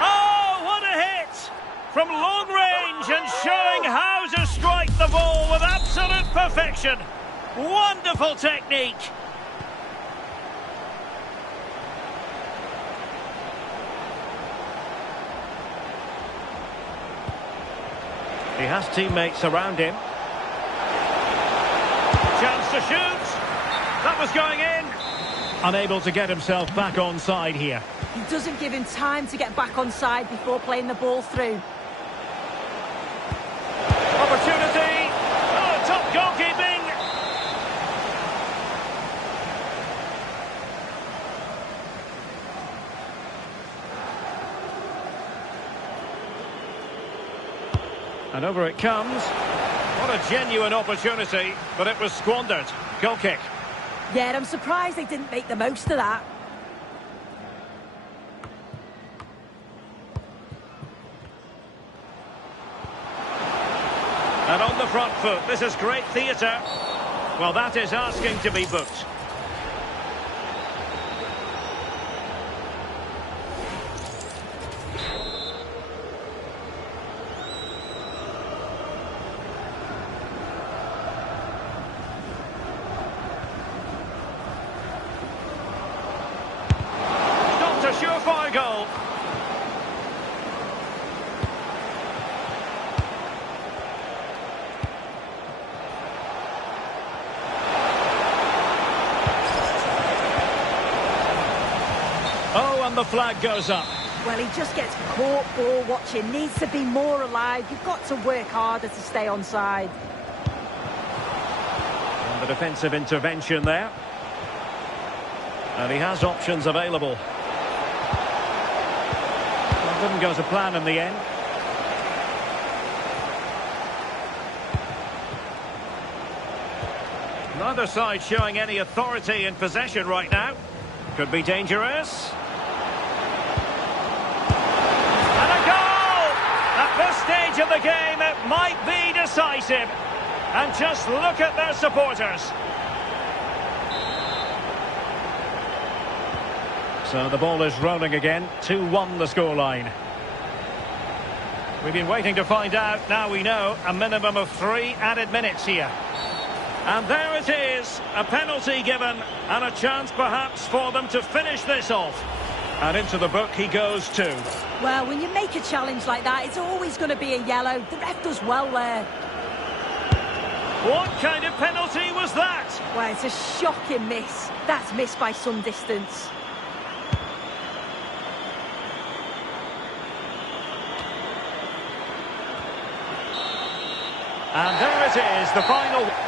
Oh, what a hit! From long range and showing how to strike the ball with absolute perfection. Wonderful technique. He has teammates around him. Chance to shoot. That was going in. Unable to get himself back on side here. He doesn't give him time to get back on side before playing the ball through. Opportunity. Oh, top goalkeeping. And over it comes. What a genuine opportunity, but it was squandered. Goal kick. Yeah, I'm surprised they didn't make the most of that. And on the front foot, this is great theatre. Well, that is asking to be booked. Not a surefire goal. And the flag goes up. Well, he just gets caught ball watching. Needs to be more alive. You've got to work harder to stay onside. And the defensive intervention there. And he has options available. Well, didn't go to plan in the end. Neither side showing any authority in possession right now. Could be dangerous. And a goal! At this stage of the game, it might be decisive. And just look at their supporters. So the ball is rolling again. 2-1 the scoreline. We've been waiting to find out. Now we know a minimum of 3 added minutes here. And there it is, a penalty given, and a chance perhaps for them to finish this off. And into the book he goes too. Well, when you make a challenge like that, it's always going to be a yellow. The ref does well there. What kind of penalty was that? Well, it's a shocking miss. That's missed by some distance. And there it is, the final...